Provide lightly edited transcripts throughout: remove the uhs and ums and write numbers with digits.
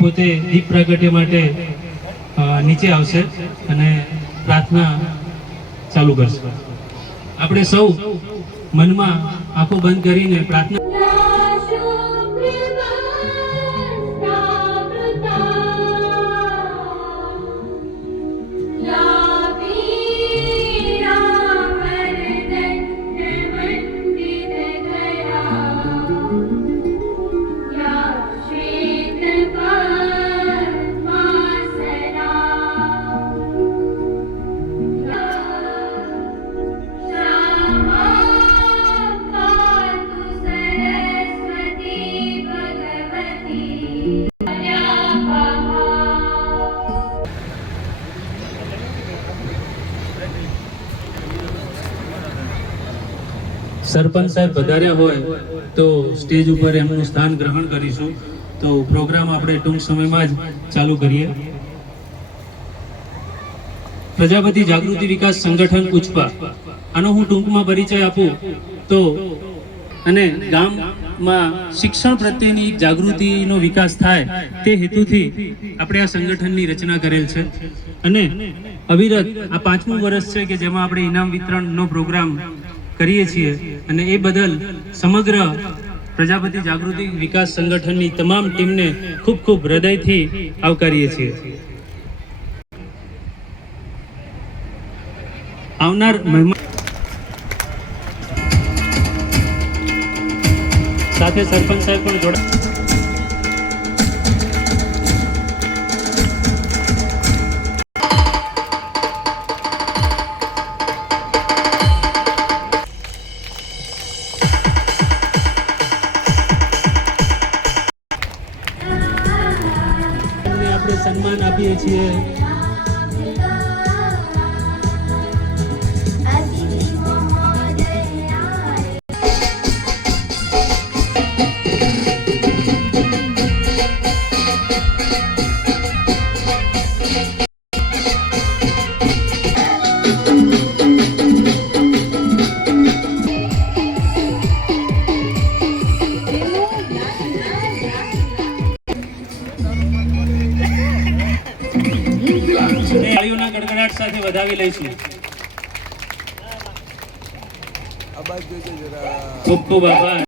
પોતે દીપ પ્રાગટ્ય માટે નીચે આવશે અને પ્રાર્થના ચાલુ કરશે. આપણે સૌ મનમાં આંખો બંધ કરીને પ્રાર્થના સરપંચ સાહેબ વધાર્યા હોય તો સ્ટેજ ઉપર એમનું સ્થાન ગ્રહણ કરીશું. તો પ્રોગ્રામ આપણે ટૂંક સમયમાં જ ચાલુ કરીએ. પ્રજાપતિ જાગૃતિ વિકાસ સંગઠન ઉચપા, આનો હું ટૂંકમાં પરિચય આપું તો, અને ગામમાં શિક્ષણ પ્રત્યેની જાગૃતિનો વિકાસ થાય તે હેતુથી આપણે આ સંગઠનની રચના કરેલ છે. અને અવિરત આ 5મું વર્ષ છે કે જેમાં આપણે ઇનામ વિતરણનો પ્રોગ્રામ કરીએ છીએ, અને એ બદલ સમગ્ર પ્રજાપતિ જાગૃતિ વિકાસ સંગઠનની તમામ ટીમને ખૂબ ખૂબ હૃદયથી આવકારીએ છીએ. આવનાર મહેમાન સાથે સરપંચ સાહેબ પણ જોડા. આપણે સન્માન આપીએ છીએ. તાળીઓના ગડગડાટ સાથે વધાવી લઈશું. ખૂબ ખૂબ આભાર.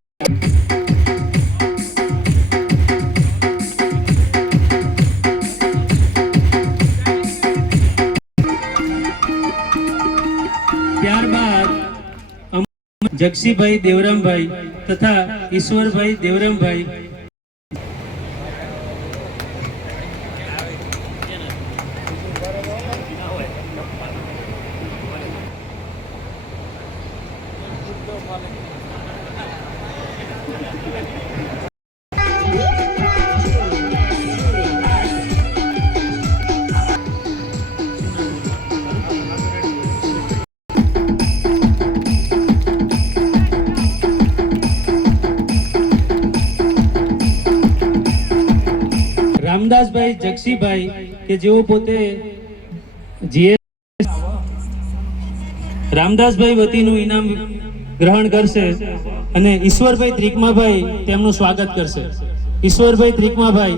ત્યારબાદ જગસીભાઈ દેવરામભાઈ તથા ઈશ્વરભાઈ દેવરામભાઈ રામદાસભાઈ જગસીભાઈ કે જેઓ પોતે જીએસ રામદાસભાઈ વતીનું ઇનામ ગ્રહણ કરશે અને ઈશ્વરભાઈ ત્રિકમાભાઈ તેમનું સ્વાગત કરશે. ઈશ્વરભાઈ ત્રિકમાભાઈ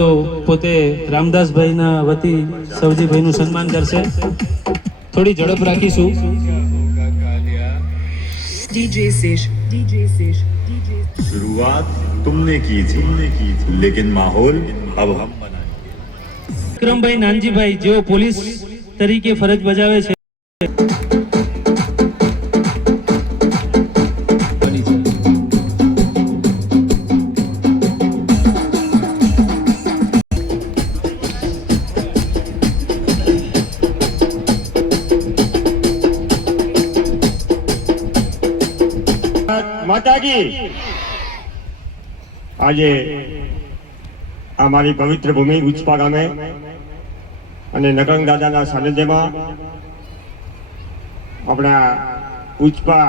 તો પોતે રામદાસભાઈના વતી સવજીભાઈનું સન્માન કરશે. થોડી ઝડપ રાખીશું. शुरुआत तुमने की थी लेकिन माहौल अब हम बनाएंगे. વિક્રમભાઈ નાનજીભાઈ જેઓ પોલીસ તરીકે ફરજ બજાવે છે. માતાજી આજે અમારી પવિત્ર ભૂમિ ઉચપા ગામે અને નકળંગ દાદાના સાનિધ્યમાં આપણા ઉચપા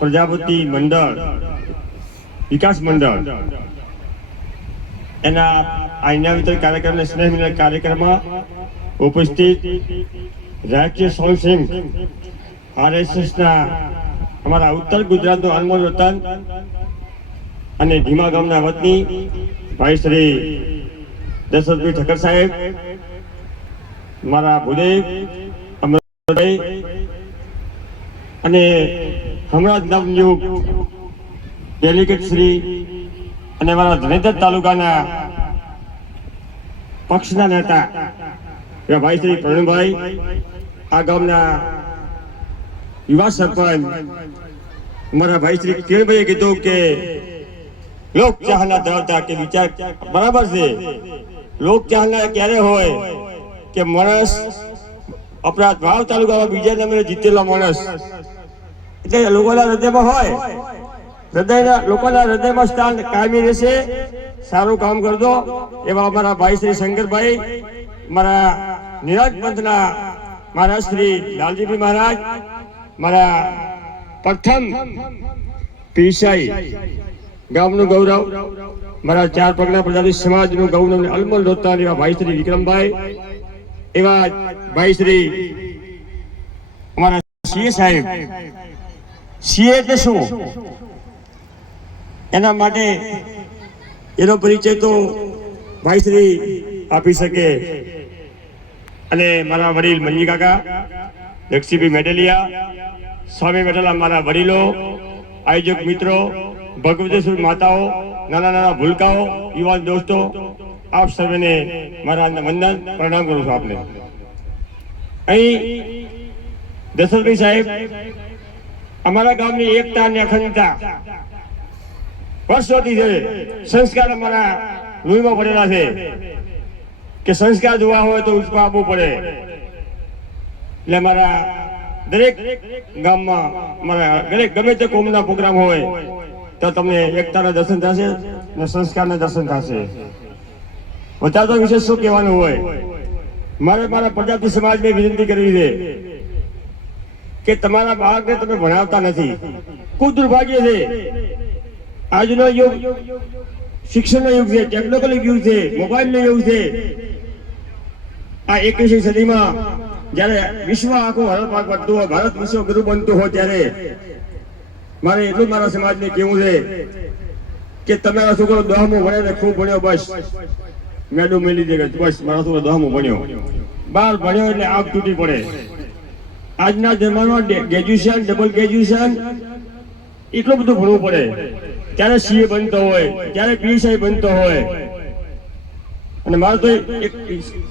પ્રજાપતિ મંડળ વિકાસ મંડળ એના આ ઇનામ વિતરણ કાર્યક્રમ અને સ્નેહ મિલન કાર્યક્રમમાં ઉપસ્થિત રાષ્ટ્રીય સ્વયંસેવક RSSના અમારા ઉત્તર ગુજરાતનું અનમોલ વતન અને ધીમા ગામના વતની ભાઈ શ્રી દશરથભાઈ ઠક્કર સાહેબ, મારા ભૂદેવ અમરભાઈ અને હમણાં જ નવનિયુક્ત ડેલિગેટ શ્રી અને મારા ધનેદર તાલુકાના પક્ષના નેતા એવા ભાઈ શ્રી પ્રવીણભાઈ, આ ગામના યુવા સરપંચ અમારા ભાઈ શ્રી કિરણભાઈએ કીધું કે લોક ચાહના ધરાવતા કે વિચાર બરાબર છે. લોક ચાહના ક્યારે હોય કે માણસ આપણા વાવ તાલુકામાં બીજા નંબરે જીતેલો માણસ એટલે લોકોના હૃદયમાં હોય, લોકોના હૃદયમાં સ્થાન કાયમી રહેશે. સારું કામ કરજો એવા અમારા ભાઈ શ્રી શંકરભાઈ, મારા નિરાજ પંથના મહારાજ શ્રી લાલજીભાઈ મહારાજ, મારા પ્રથમ પીસાઈ ગામનું ગૌરવ, મારા ચાર પગના પ્રજાતિ સમાજનું ગૌરવ અલમલ રોતા એવા ભાઈ શ્રી વિક્રમભાઈ, એવા ભાઈ શ્રી અમારા સીએ સાહેબ. સીએ એટલે શું, એના માટે એનો પરિચય તો ભાઈ શ્રી આપી શકે. અને મારા વડીલ મની કાકા, લક્ષીભાઈ મેડલિયા, સ્વામી બેઠેલા મારા વડીલો, આયોજક મિત્રો, ભગવતેશ્વર માતાઓ, નાના નાના ભૂલકાઓ, યુવાન દોસ્તો, આપ સર્વેને મારા વંદન પ્રણામ કરું છું. આપને અહીં દશરથભાઈ સાહેબ અમારા ગામની એકતા અને અખંડતા વર્ષોથી છે. સંસ્કાર અમારા લોહીમાં પડેલા છે કે સંસ્કાર જોવા હોય તો ઉચકો આપવું પડે. એટલે અમારા દરેક ગામમાં અમારા દરેક ગમે તે કોમના પ્રોગ્રામ હોય તો તમને એકતાના દર્શન થશે અને સંસ્કારના દર્શન થશે. વધારે તો વિશેષ શું કહેવાનું હોય, મારે મારા પ્રજાતિ સમાજને વિનંતી કરવી છે કે તમારા બાળકને તમે ભણાવતા નથી. ખૂબ દુર્ભાગ્ય છે. આજનો યુગ શિક્ષણનો યુગ છે, ટેકનોલોજી યુગ છે, મોબાઈલનો યુગ છે. આ 21મી સદીમાં જ્યારે વિશ્વ આખું હરણફાળ પડતું હોય, ભારત વિશ્વ ગુરુ બનતું હોય, ત્યારે મારે એટલું મારા સમાજને કહેવું છે કે તમારા છોકરો 10મું ભણે ને ખૂબ ભણ્યો, બસ મેડમ મેલી દે, બસ મારા છોકરો 10મું ભણ્યો, 12 ભણ્યો એટલે આગ તૂટી પડે. આજના જમાનામાં ગ્રેજ્યુએશન, ડબલ ગ્રેજ્યુએશન એટલું બધું ભણવું પડે, ત્યારે સીએ બનતો હોય, ત્યારે પીએસઆઈ બનતો હોય. અને મારે તો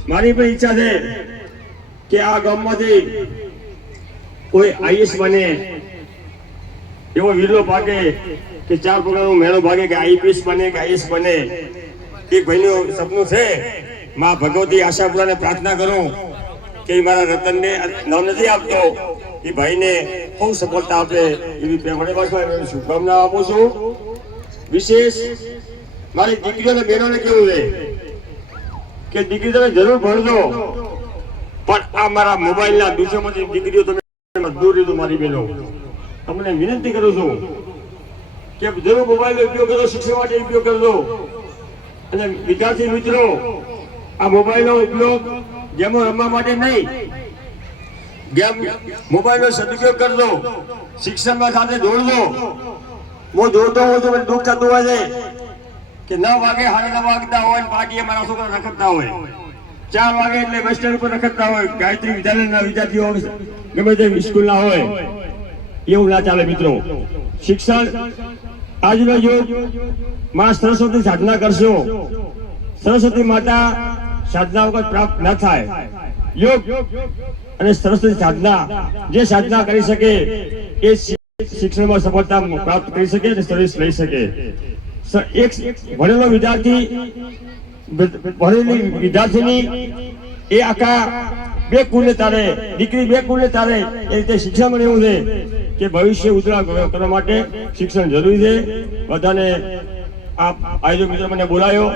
મારી પણ ઈચ્છા છે કે આ ગામમાંથી કોઈ આઈએસ બને, એવો વીરલો ભાગે કે 4 પગારનો મેળો ભાગે કે આઈપીએસ બને કે આઈએસ બને. એક ભાઈનું સપનું છે. માં ભગવતી આશાપુરાને પ્રાર્થના કરું કે મારા રતનને નામ નથી આપતો, એ ભાઈને ખૂબ સફળતા આપે એવી શુભકામના આપું છું. વિશેષ મારી દીકરીઓને બહેનોને કેવું છે કે દીકરી તમે જરૂર ભણજો, પણ આ મારા મોબાઈલના દુશ્મનથી દીકરીઓ તમે દૂર લીધું. મારી બહેનો તમને વિનંતી કરું છું કે જરૂર મોબાઈલનો ઉપયોગ કરો, શિક્ષણ માટે ઉપયોગ કરજો. અને વિદ્યાર્થી મિત્રો, આ મોબાઈલનો ઉપયોગ ગેમો રમવા માટે નહીં, મોબાઈલનો સદુપયોગ કરજો, શિક્ષણમાં સાથે જોડજો. હું જોડતો હોઉં છું, મને દુઃખ થતું હોય છે કે 9 વાગે 9:30 વાગતા હોય, પાર્ટીએ મારા છોકરા રખડતા હોય, 4 વાગે એટલે બસ સ્ટેન્ડ ઉપર રખડતા હોય, ગાયત્રી વિદ્યાલયના વિદ્યાર્થીઓ ગમે તે સ્કૂલના હોય. એવું ના ચાલે મિત્રો. શિક્ષણ આજનો યુગ માં સરસ્વતી સાધના કરશો, સરસ્વતી માતા સાધના વગર પ્રાપ્ત ન થાય. યોગ અને સરસ્વતી સાધના, જે સાધના કરી શકે એ શિક્ષણમાં સફળતા પ્રાપ્ત કરી શકે અને સર્વિસ લઈ શકે. એક ભણેલો વિદ્યાર્થી, ભણેલી વિદ્યાર્થીની એ આખા 2 કુળને તારે, દીકરી 2 કુળને તારે, એ રીતે શિક્ષણ એવું છે કે ભવિષ્ય ઉજળા કરવા માટે શિક્ષણ જરૂરી છે. બધાને આપ આયોજક મિત્રો મને બોલાયો,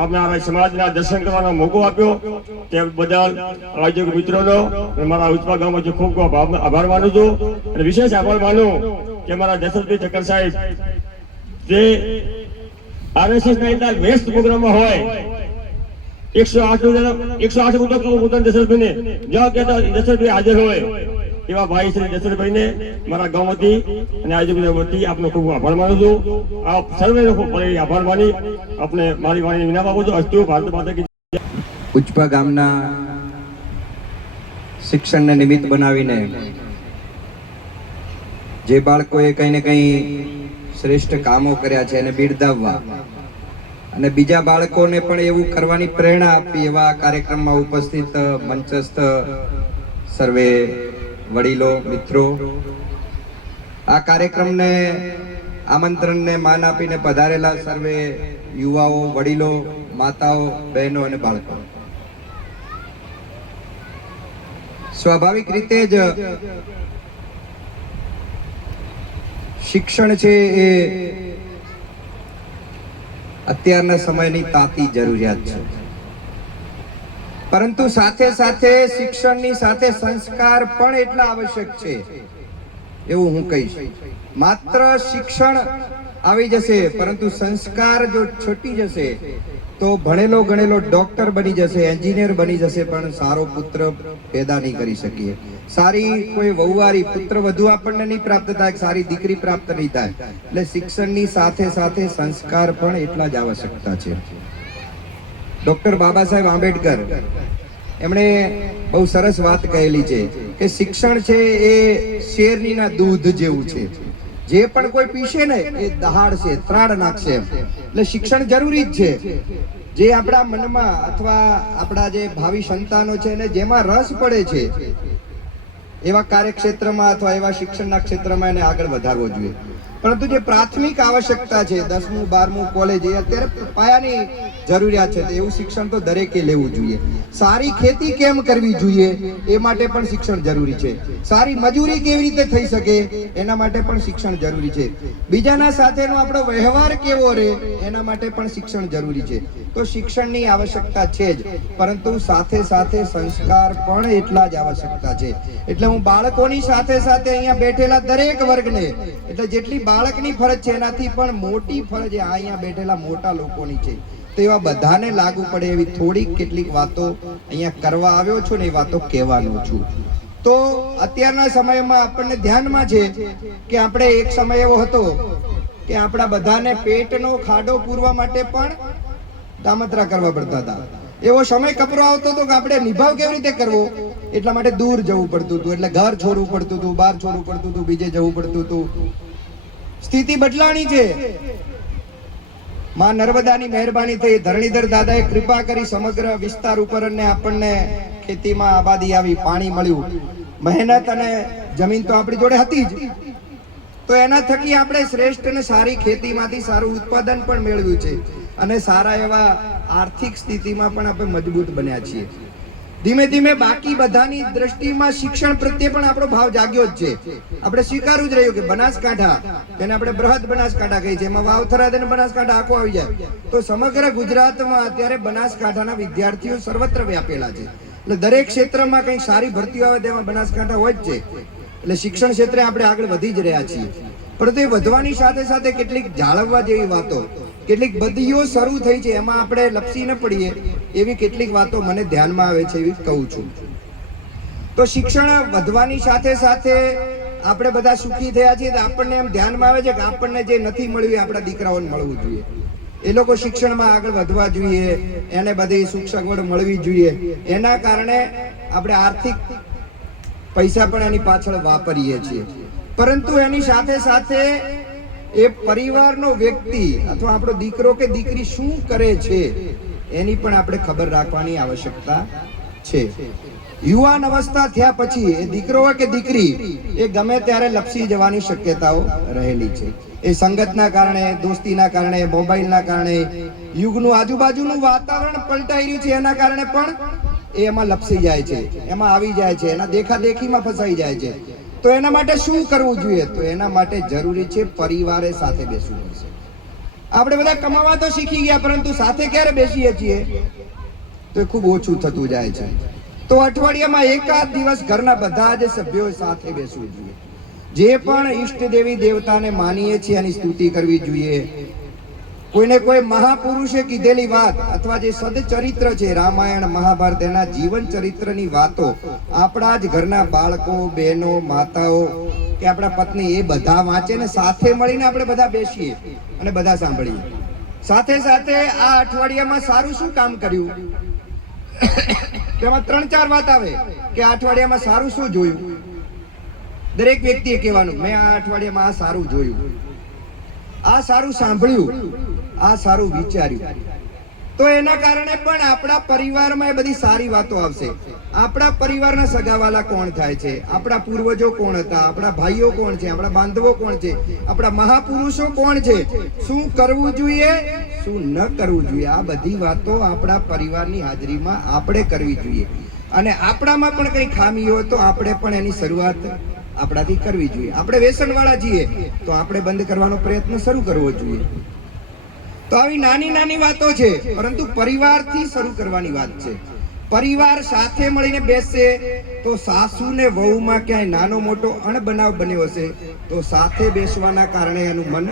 આપણા સમાજના દર્શન કરવાનો મોકો આપ્યો, તે બદલ આયોજક મિત્રોનો મારા ઉચપા ગામમાં ખૂબ ખૂબ આભાર માનું છું. અને વિશેષ આભાર માનું કે મારા દશરથભાઈ ઠક્કર સાહેબ જે RSS ના એટલા વ્યસ્ત પ્રોગ્રામમાં હોય, 108 પોતાના દશરથભાઈને જ્યાં કહેતા દશરથભાઈ હાજર હોય, એવા ભાઈ શ્રી દશરથભાઈને મારા ગામ વતી અને આજુબાજુ વતી આપનો ખૂબ આભાર માનું છું. આપ સર્વે લોકો ફરી આભાર માની આપણે મારી વાણીને વિરામ આપું છું. અસ્તુ ભારત માતા કી જય. ઉચપા ગામના શિક્ષણને નિમિત્ત બનાવીને જે બાળકોએ કંઈ ને કંઈ શ્રેષ્ઠ કામો કર્યા છે એને બિરદાવવા અને બીજા બાળકોને પણ એવું કરવાની પ્રેરણા આપી એવા આ કાર્યક્રમમાં ઉપસ્થિત મંચસ્થ સર્વે વડીલો મિત્રો, આ કાર્યક્રમને આમંત્રણને માન આપીને પધારેલા સર્વે યુવાઓ, વડીલો, માતાઓ, બહેનો અને બાળકો, સ્વાભાવિક રીતે જ શિક્ષણ છે એ અત્યારના સમયની તાતી જરૂરિયાત છે, પરંતુ સાથે સાથે શિક્ષણની સાથે સંસ્કાર પણ એટલા આવશ્યક છે એવું હું કહીશ. માત્ર શિક્ષણ આવી જશે પરંતુ સંસ્કાર જો છૂટી જશે તો ભણેલો ગણેલો ડોક્ટર બની જશે, એન્જિનિયર બની જશે, પણ સારો પુત્ર પેદા નહીં કરી શકીએ. સારી કોઈ વહુવારી પુત્ર વધુ આપણને નહીં પ્રાપ્ત થાય, સારી દીકરી પ્રાપ્ત નહીં થાય. એટલે શિક્ષણની સાથે સાથે સંસ્કાર પણ એટલા જ આવશ્યકતા છે. ડોક્ટર બાબા સાહેબ આંબેડકર એમણે બહુ સરસ વાત કહેલી છે કે શિક્ષણ છે એ શેરનીના દૂધ જેવું છે, જે પણ કોઈ પીશે ને એ દહાડશે, ત્રાડ નાખશે. એટલે શિક્ષણ જરૂરી જ છે. જે આપણા મનમાં અથવા આપણા જે ભાવિ સંતાનો છે એને જેમાં રસ પડે છે એવા કાર્યક્ષેત્રમાં અથવા એવા શિક્ષણના ક્ષેત્રમાં એને આગળ વધારવો જોઈએ. પરંતુ જે પ્રાથમિક આવશ્યકતા છે 10મું 12મું કોલેજ એ અત્યારે પાયાની જરૂરિયાત છે, એવું શિક્ષણ તો દરેકે લેવું જોઈએ. સારી ખેતી કેમ કરવી જોઈએ એ માટે પણ શિક્ષણ જરૂરી છે. સારી મજૂરી કેવી રીતે થઈ શકે એના માટે પણ શિક્ષણ જરૂરી છે. બીજાના સાથેનો આપણો વ્યવહાર કેવો રહે એના માટે પણ શિક્ષણ જરૂરી છે. તો શિક્ષણની આવશ્યકતા છે જ, પરંતુ સાથે સાથે સંસ્કાર પણ એટલા જ આવશ્યકતા છે. એટલે હું બાળકોની સાથે સાથે અહીંયા બેઠેલા દરેક વર્ગને, એટલે જેટલી બાળકની ફરજ છે એનાથી પણ મોટી ફરજ અહીંયા બેઠેલા મોટા લોકોની છે, તો એવા બધાને લાગુ પડે એવી થોડીક કેટલીક વાતો અહીંયા કરવા આવ્યો છું ને એ વાતો કહેવાનો છું. તો અત્યારના સમયમાં આપણને ધ્યાનમાં છે કે આપણે એક સમય એવો હતો કે આપણા બધાને પેટનો ખાડો પૂરવા માટે પણ દામત્રા કરવા પડતા હતા. એવો સમય કપરો આવતો હતો કે આપણે નિભાવ કેવી રીતે કરવો એટલા માટે દૂર જવું પડતું હતું, એટલે ઘર છોડવું પડતું હતું, બહાર છોડવું પડતું હતું, બીજે જવું પડતું હતું. સ્થિતિ બદલાણી છે. માં નર્મદાની મહેરબાની થઈ, ધરણીધર દાદાએ કૃપા કરી, સમગ્ર વિસ્તાર ઉપર આપણને ખેતીમાં આબાદી આવી, પાણી મળ્યું, મહેનત અને જમીન તો આપણી જોડે હતી જ, તો એના થકી આપણે શ્રેષ્ઠ અને સારી ખેતીમાંથી સારું ઉત્પાદન પણ મેળવ્યું છે અને સારા એવા આર્થિક સ્થિતિમાં પણ આપણે મજબૂત બન્યા છીએ. ધીમે ધીમે બાકી બધાની દ્રષ્ટિમાં શિક્ષણ પ્રત્યે પણ આપણો ભાવ જાગ્યો જ છે. આપણે સ્વીકારવું જ રહ્યું કે બનાસકાંઠા, તેને આપણે બૃહદ બનાસકાંઠા કહીએ છીએ, એમાં વાવથરા અને બનાસકાંઠા આખો આવી જાય તો સમગ્ર ગુજરાતમાં અત્યારે બનાસકાંઠાના વિદ્યાર્થીઓ સર્વત્ર વ્યાપેલા છે. એટલે દરેક ક્ષેત્રમાં કંઈક સારી ભરતીઓ આવે તેમાં બનાસકાંઠા હોય જ છે. એટલે શિક્ષણ ક્ષેત્રે આપણે આગળ વધી જ રહ્યા છીએ, પરંતુ એ વધવાની સાથે સાથે કેટલીક જાળવવા જેવી વાતો, કેટલીક બદીઓ શરૂ થઈ છે, એમાં આપણે લપસી ન પડીએ એવી કેટલીક વાતો મને ધ્યાનમાં આવે છે એવી કહું છું. તો શિક્ષણ વધવાની સાથે સાથે આપણે બધા સુખી થયા છીએ, આપણને એમ ધ્યાનમાં આવે છે કે આપણને જે નથી મળ્યું એ આપણા દીકરાઓને મળવું જોઈએ. એ લોકો શિક્ષણમાં આગળ વધવા જોઈએ, એને બધી સુખ સગવડ મળવી જોઈએ. એના કારણે આપણે આર્થિક પૈસા પણ એની પાછળ વાપરીએ છીએ, પરંતુ એની સાથે સાથે એ પરિવારનો વ્યક્તિ અથવા આપણો દીકરો કે દીકરી શું કરે છે એની પણ આપણે ખબર રાખવાની આવશ્યકતા છે. યુવાન અવસ્થા થયા પછી એ દીકરો હોય કે દીકરી એ ગમે ત્યારે લપસી જવાની શક્યતાઓ રહેલી છે. એ સંગતના કારણે, દોસ્તીના કારણે, મોબાઈલના કારણે, યુગનું આજુબાજુનું વાતાવરણ પલટાઈ રહ્યું છે એના કારણે પણ એ એમાં લપસી જાય છે, એમાં આવી જાય છે, એના દેખાદેખીમાં ફસાઈ જાય છે. તો એના માટે શું કરવું જોઈએ? તો એના માટે જરૂરી છે પરિવારે સાથે બેસવું પડશે. આપણે બધા કમાવા તો શીખી ગયા, પરંતુ સાથે ક્યારે બેસીએ છીએ તો એ ખૂબ ઓછું થતું જાય છે. તો અઠવાડિયામાં એકાદ દિવસ ઘરના બધા જ સભ્યો સાથે બેસવું જોઈએ. જે પણ ઈષ્ટ દેવી દેવતાને માનીએ છીએ એની સ્તુતિ કરવી જોઈએ. કોઈને કોઈ મહાપુરુષે કીધેલી વાત અથવા જે સદચરિત્ર છે રામાયણ મહાભારત એના જીવન ચરિત્રની વાતો આપણા જ ઘરના બાળકો બહેનો માતાઓ કે આપણા પત્ની એ બધા વાંચે ને સાથે મળીને આપણે બધા બેસીએ અને બધા સાંભળીએ. સાથે સાથે આ અઠવાડિયામાં સારું શું કામ કર્યું તેમાં 3-4 વાત આવે કે આ અઠવાડિયામાં સારું શું જોયું. દરેક વ્યક્તિએ કહેવાનું મેં આ અઠવાડિયામાં આ સારું જોયું, આ સારું સાંભળ્યું, આ સારું વિચાર્યું. તો એના કારણે પણ આપણા પરિવારમાં એ બધી સારી વાતો આવશે. આપણા પરિવારના સગાવાલા કોણ થાય છે, આપણા પૂર્વજો કોણ હતા, આપણા ભાઈઓ કોણ છે, આપણા બાંધવો કોણ છે, આપણા મહાપુરુષો કોણ છે, શું કરવું જોઈએ શું ન કરવું જોઈએ, આ બધી વાતો આપણા પરિવારની હાજરીમાં આપણે કરવી જોઈએ. અને આપણામાં પણ કંઈ ખામી હોય તો આપણે પણ એની શરૂઆત આપણાથી કરવી જોઈએ. આપણે વ્યસનવાળા છીએ તો આપણે બંધ કરવાનો પ્રયત્ન શરૂ કરવો જોઈએ. તો આવી નાની નાની વાતો છે, પરંતુ પરિવારથી શરૂ કરવાની વાત છે. પરિવાર સાથે મળીને બેસશે તો સાસુ ને વહુમાં ક્યાંય નાનો મોટો અણબનાવ બન્યો હશે તો સાથે બેસવાના કારણે એનું મન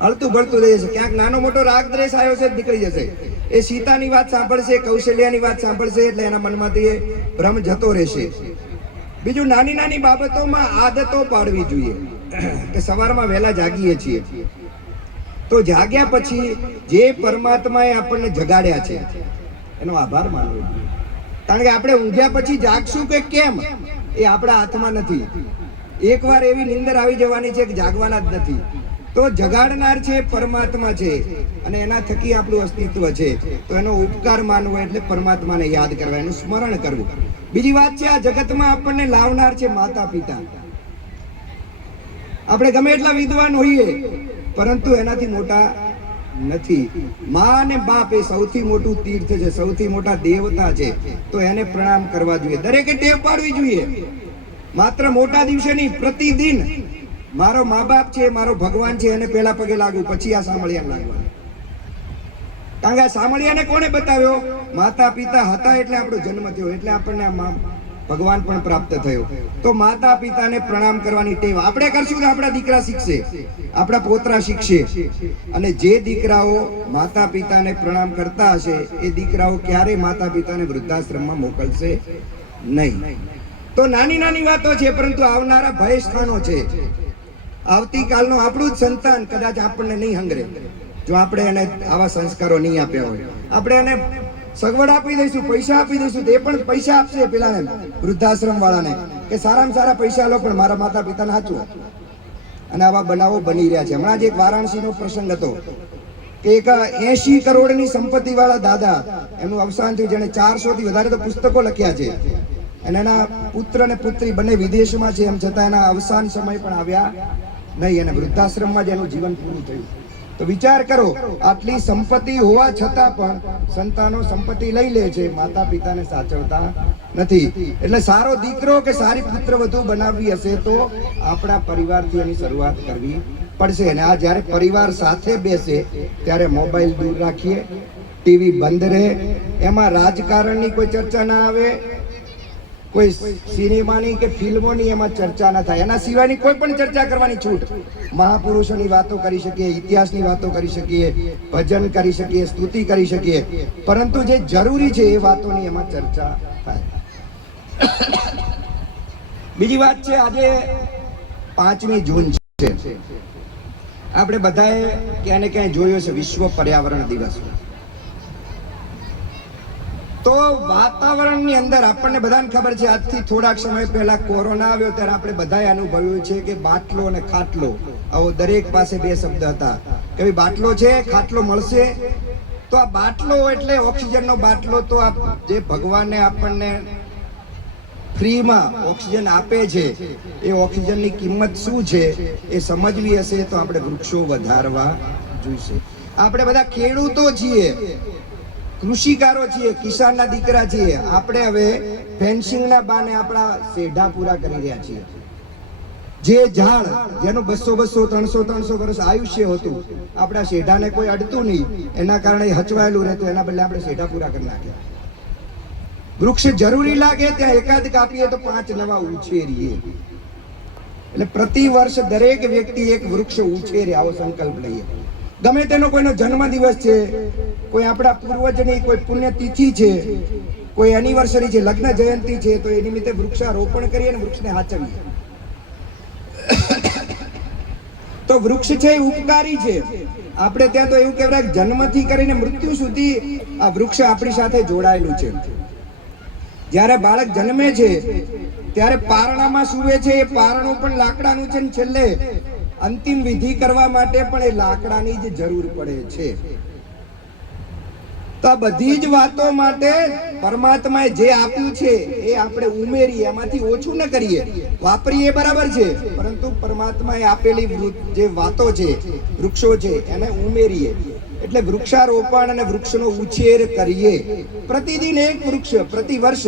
હળતું ગળતું રહે છે. ક્યાંક નાનો મોટો રાગ દ્વેષ આવ્યો છે નીકળી જશે. એ સીતાની વાત સાંભળશે, કૌશલ્યાની વાત સાંભળશે એટલે એના મનમાંથી એ ભ્રમ જતો રહેશે. બીજું, નાની નાની બાબતોમાં આદતો પાડવી જોઈએ કે સવારમાં વહેલા જાગીએ છીએ તો જાગ્યા પછી જે પરમાત્માએ આપણને જગાડ્યા છે એનો આભાર માનવો જોઈએ. કારણ કે આપણે ઊંઘ્યા પછી જાગશું કે કેમ એ આપણા હાથમાં નથી. એકવાર એવી નિંદર આવી જવાની છે કે જાગવાના જ નથી. તો જગાડનાર છે પરમાત્મા છે અને એના થકી આપણું અસ્તિત્વ છે. તો એનો ઉપકાર માનવો એટલે પરમાત્માને યાદ કરવા, એનું સ્મરણ કરવું. બીજી વાત છે, આ જગતમાં આપણને લાવનાર છે માતા પિતા. આપણે ગમે એટલા વિદ્વાન હોઈએ પરંતુ એનાથી મોટા નથી. માં અને બાપ એ સૌથી મોટું તીર્થ છે, સૌથી મોટા દેવતા છે. તો એને પ્રણામ કરવા જોઈએ. દરેકે ટેવ પાડવી જોઈએ. માત્ર મોટા દિવસે નહીં, પ્રતિદિન મારો મા બાપ છે, મારો ભગવાન છે, એને પહેલા પગે લાગુ, પછી આ સામળિયાને લાગવાનું. કારણ કે આ સામળિયાને કોને બતાવ્યો? માતા પિતા હતા એટલે આપણો જન્મ થયો, એટલે આપણને આ ભગવાન પણ પ્રાપ્ત થયો. તો માતા પિતાને પ્રણામ કરવાની ટેવ આપણે કરશું તો આપણા દીકરા શીખશે, આપણા પોતરા શીખશે. અને જે દીકરાઓ માતા પિતાને પ્રણામ કરતા હશે એ દીકરાઓ ક્યારે માતા પિતાને વૃદ્ધાશ્રમમાં મોકલશે નહીં. તો નાની નાની વાતો છે, પરંતુ આવનારા ભય સ્થાનો છે. આવતીકાલનો આપણું જ સંતાન કદાચ આપણને નહીં હંગરે જો આપણે એને આવા સંસ્કારો નહીં આપ્યા હોય. આપણે એને સગવડ આપી દઈશું, પૈસા આપી દઈશું, તો એ પણ પૈસા આપશે પેલાને, વૃદ્ધાશ્રમ વાળાને, કે સારામાં સારા પૈસા લો પણ મારા માતા પિતાને સાચવો. અને આવા બનાવો બની રહ્યા છે. હમણાં જ એક વારાણસીનો પ્રસંગ હતો કે એક 80 કરોડની સંપત્તિ વાળા દાદા, એનું અવસાન થયું, જેને 400 થી વધારે તો પુસ્તકો લખ્યા છે અને એના પુત્ર અને પુત્રી બંને વિદેશમાં છે. એમ છતાં એના અવસાન સમય પણ આવ્યા નહીં અને વૃદ્ધાશ્રમમાં જ એનું જીવન પૂરું થયું. તો વિચાર કરો, આટલી સંપત્તિ હોવા છતાં પણ સંતાનો સંપત્તિ લઈ લે છે, માતા પિતાને સાચવતા નથી. એટલે સારો દીકરો કે સારી પુત્રવધુ બનાવવી હશે તો આપણા પરિવારથી એની શરૂઆત કરવી પડશે. અને આ જ્યારે પરિવાર સાથે બેસે ત્યારે મોબાઈલ દૂર રાખીએ, ટીવી બંધ રહે, એમાં રાજકારણની કોઈ ચર્ચા ના આવે, કોઈ સિનેમાની કે ફિલ્મોની એમાં ચર્ચા ના થાય. એના સિવાયની કોઈ પણ ચર્ચા કરવાની છૂટ. મહાપુરુષોની વાતો કરી શકીએ, ઇતિહાસની વાતો કરી શકીએ, ભજન કરી શકીએ, સ્તુતિ કરી શકીએ, પરંતુ જે જરૂરી છે એ વાતોની એમાં ચર્ચા થાય. બીજી વાત છે, આજે 5મી જૂન છે. આપણે બધાએ ક્યાં ને ક્યાંય જોયો છે વિશ્વ પર્યાવરણ દિવસ. તો વાતાવરણની અંદર આપણને બધાને ખબર છે, આજથી થોડાક સમય પહેલા કોરોના આવ્યો ત્યારે આપણે બધાએ અનુભવ્યું છે કે બાટલો અને ખાટલો, આવો દરેક પાસે 2 શબ્દ હતા કે ભાઈ બાટલો છે, ખાટલો મળશે. તો આ બાટલો એટલે ઓક્સિજનનો બાટલો. તો આ જે ભગવાને આપણને ફ્રીમાં ઓક્સિજન આપે છે એ ઓક્સિજનની કિંમત શું છે એ સમજવી હશે તો આપણે વૃક્ષો વધારવા જોઈશે. આપણે બધા ખેડૂતો છીએ, કૃષિકારો છીએ, કિસાનના દીકરા છીએ. આપણે હવે ફેન્સિંગના બાને આપણા શેઢા પૂરા કરી રહ્યા છીએ. જે ઝાડ જેનું 200 300 વર્ષ આયુષ્ય હતું, આપણા શેઢાને કોઈ અડતું નહીં, એના કારણે હચવાયેલું રહેતું, એના બદલે આપણે શેઢા પૂરા કરી નાખ્યા. વૃક્ષ જરૂરી લાગે ત્યાં એકાદ કાપીએ તો 5 નવા ઉછેરીએ. એટલે પ્રતિ વર્ષ દરેક વ્યક્તિ એક વૃક્ષ ઉછેરે, આવો સંકલ્પ લઈએ. ગમે તેનો કોઈનો જન્મદિવસ છે, કોઈ આપણા પૂર્વજની કોઈ પુણ્યતિથિ છે, કોઈ એનિવર્સરી છે, લગ્ન જયંતિ છે, તો એ નિમિત્તે વૃક્ષારોપણ કરીએ અને વૃક્ષને સાચવીએ. તો વૃક્ષ છે એ ઉપકારી છે. આપણે ત્યાં તો એવું કહેવાય કે જન્મથી કરીને મૃત્યુ સુધી આ વૃક્ષ આપણી સાથે જોડાયેલું છે. જ્યારે બાળક જન્મે છે ત્યારે પારણામાં સૂવે છે, એ પારણું પણ લાકડાનું છે ને છેલ્લે અંતિમ વિધિ કરવા માટે પણ એ લાકડાની જ જરૂર પડે છે. તો આ બધી જ વાતો માટે પરમાત્માએ જે આપ્યું છે એ આપણે ઉમેરીએ, એમાંથી ઓછું ન કરીએ. વાપરીએ બરાબર છે, પરંતુ પરમાત્માએ આપેલી જે વાતો છે, વૃક્ષો છે, એને ઉમેરીએ. એટલે વૃક્ષારોપણ અને વૃક્ષનો ઉછેર કરીએ. પ્રતિદિન એક વૃક્ષ, પ્રતિ વર્ષ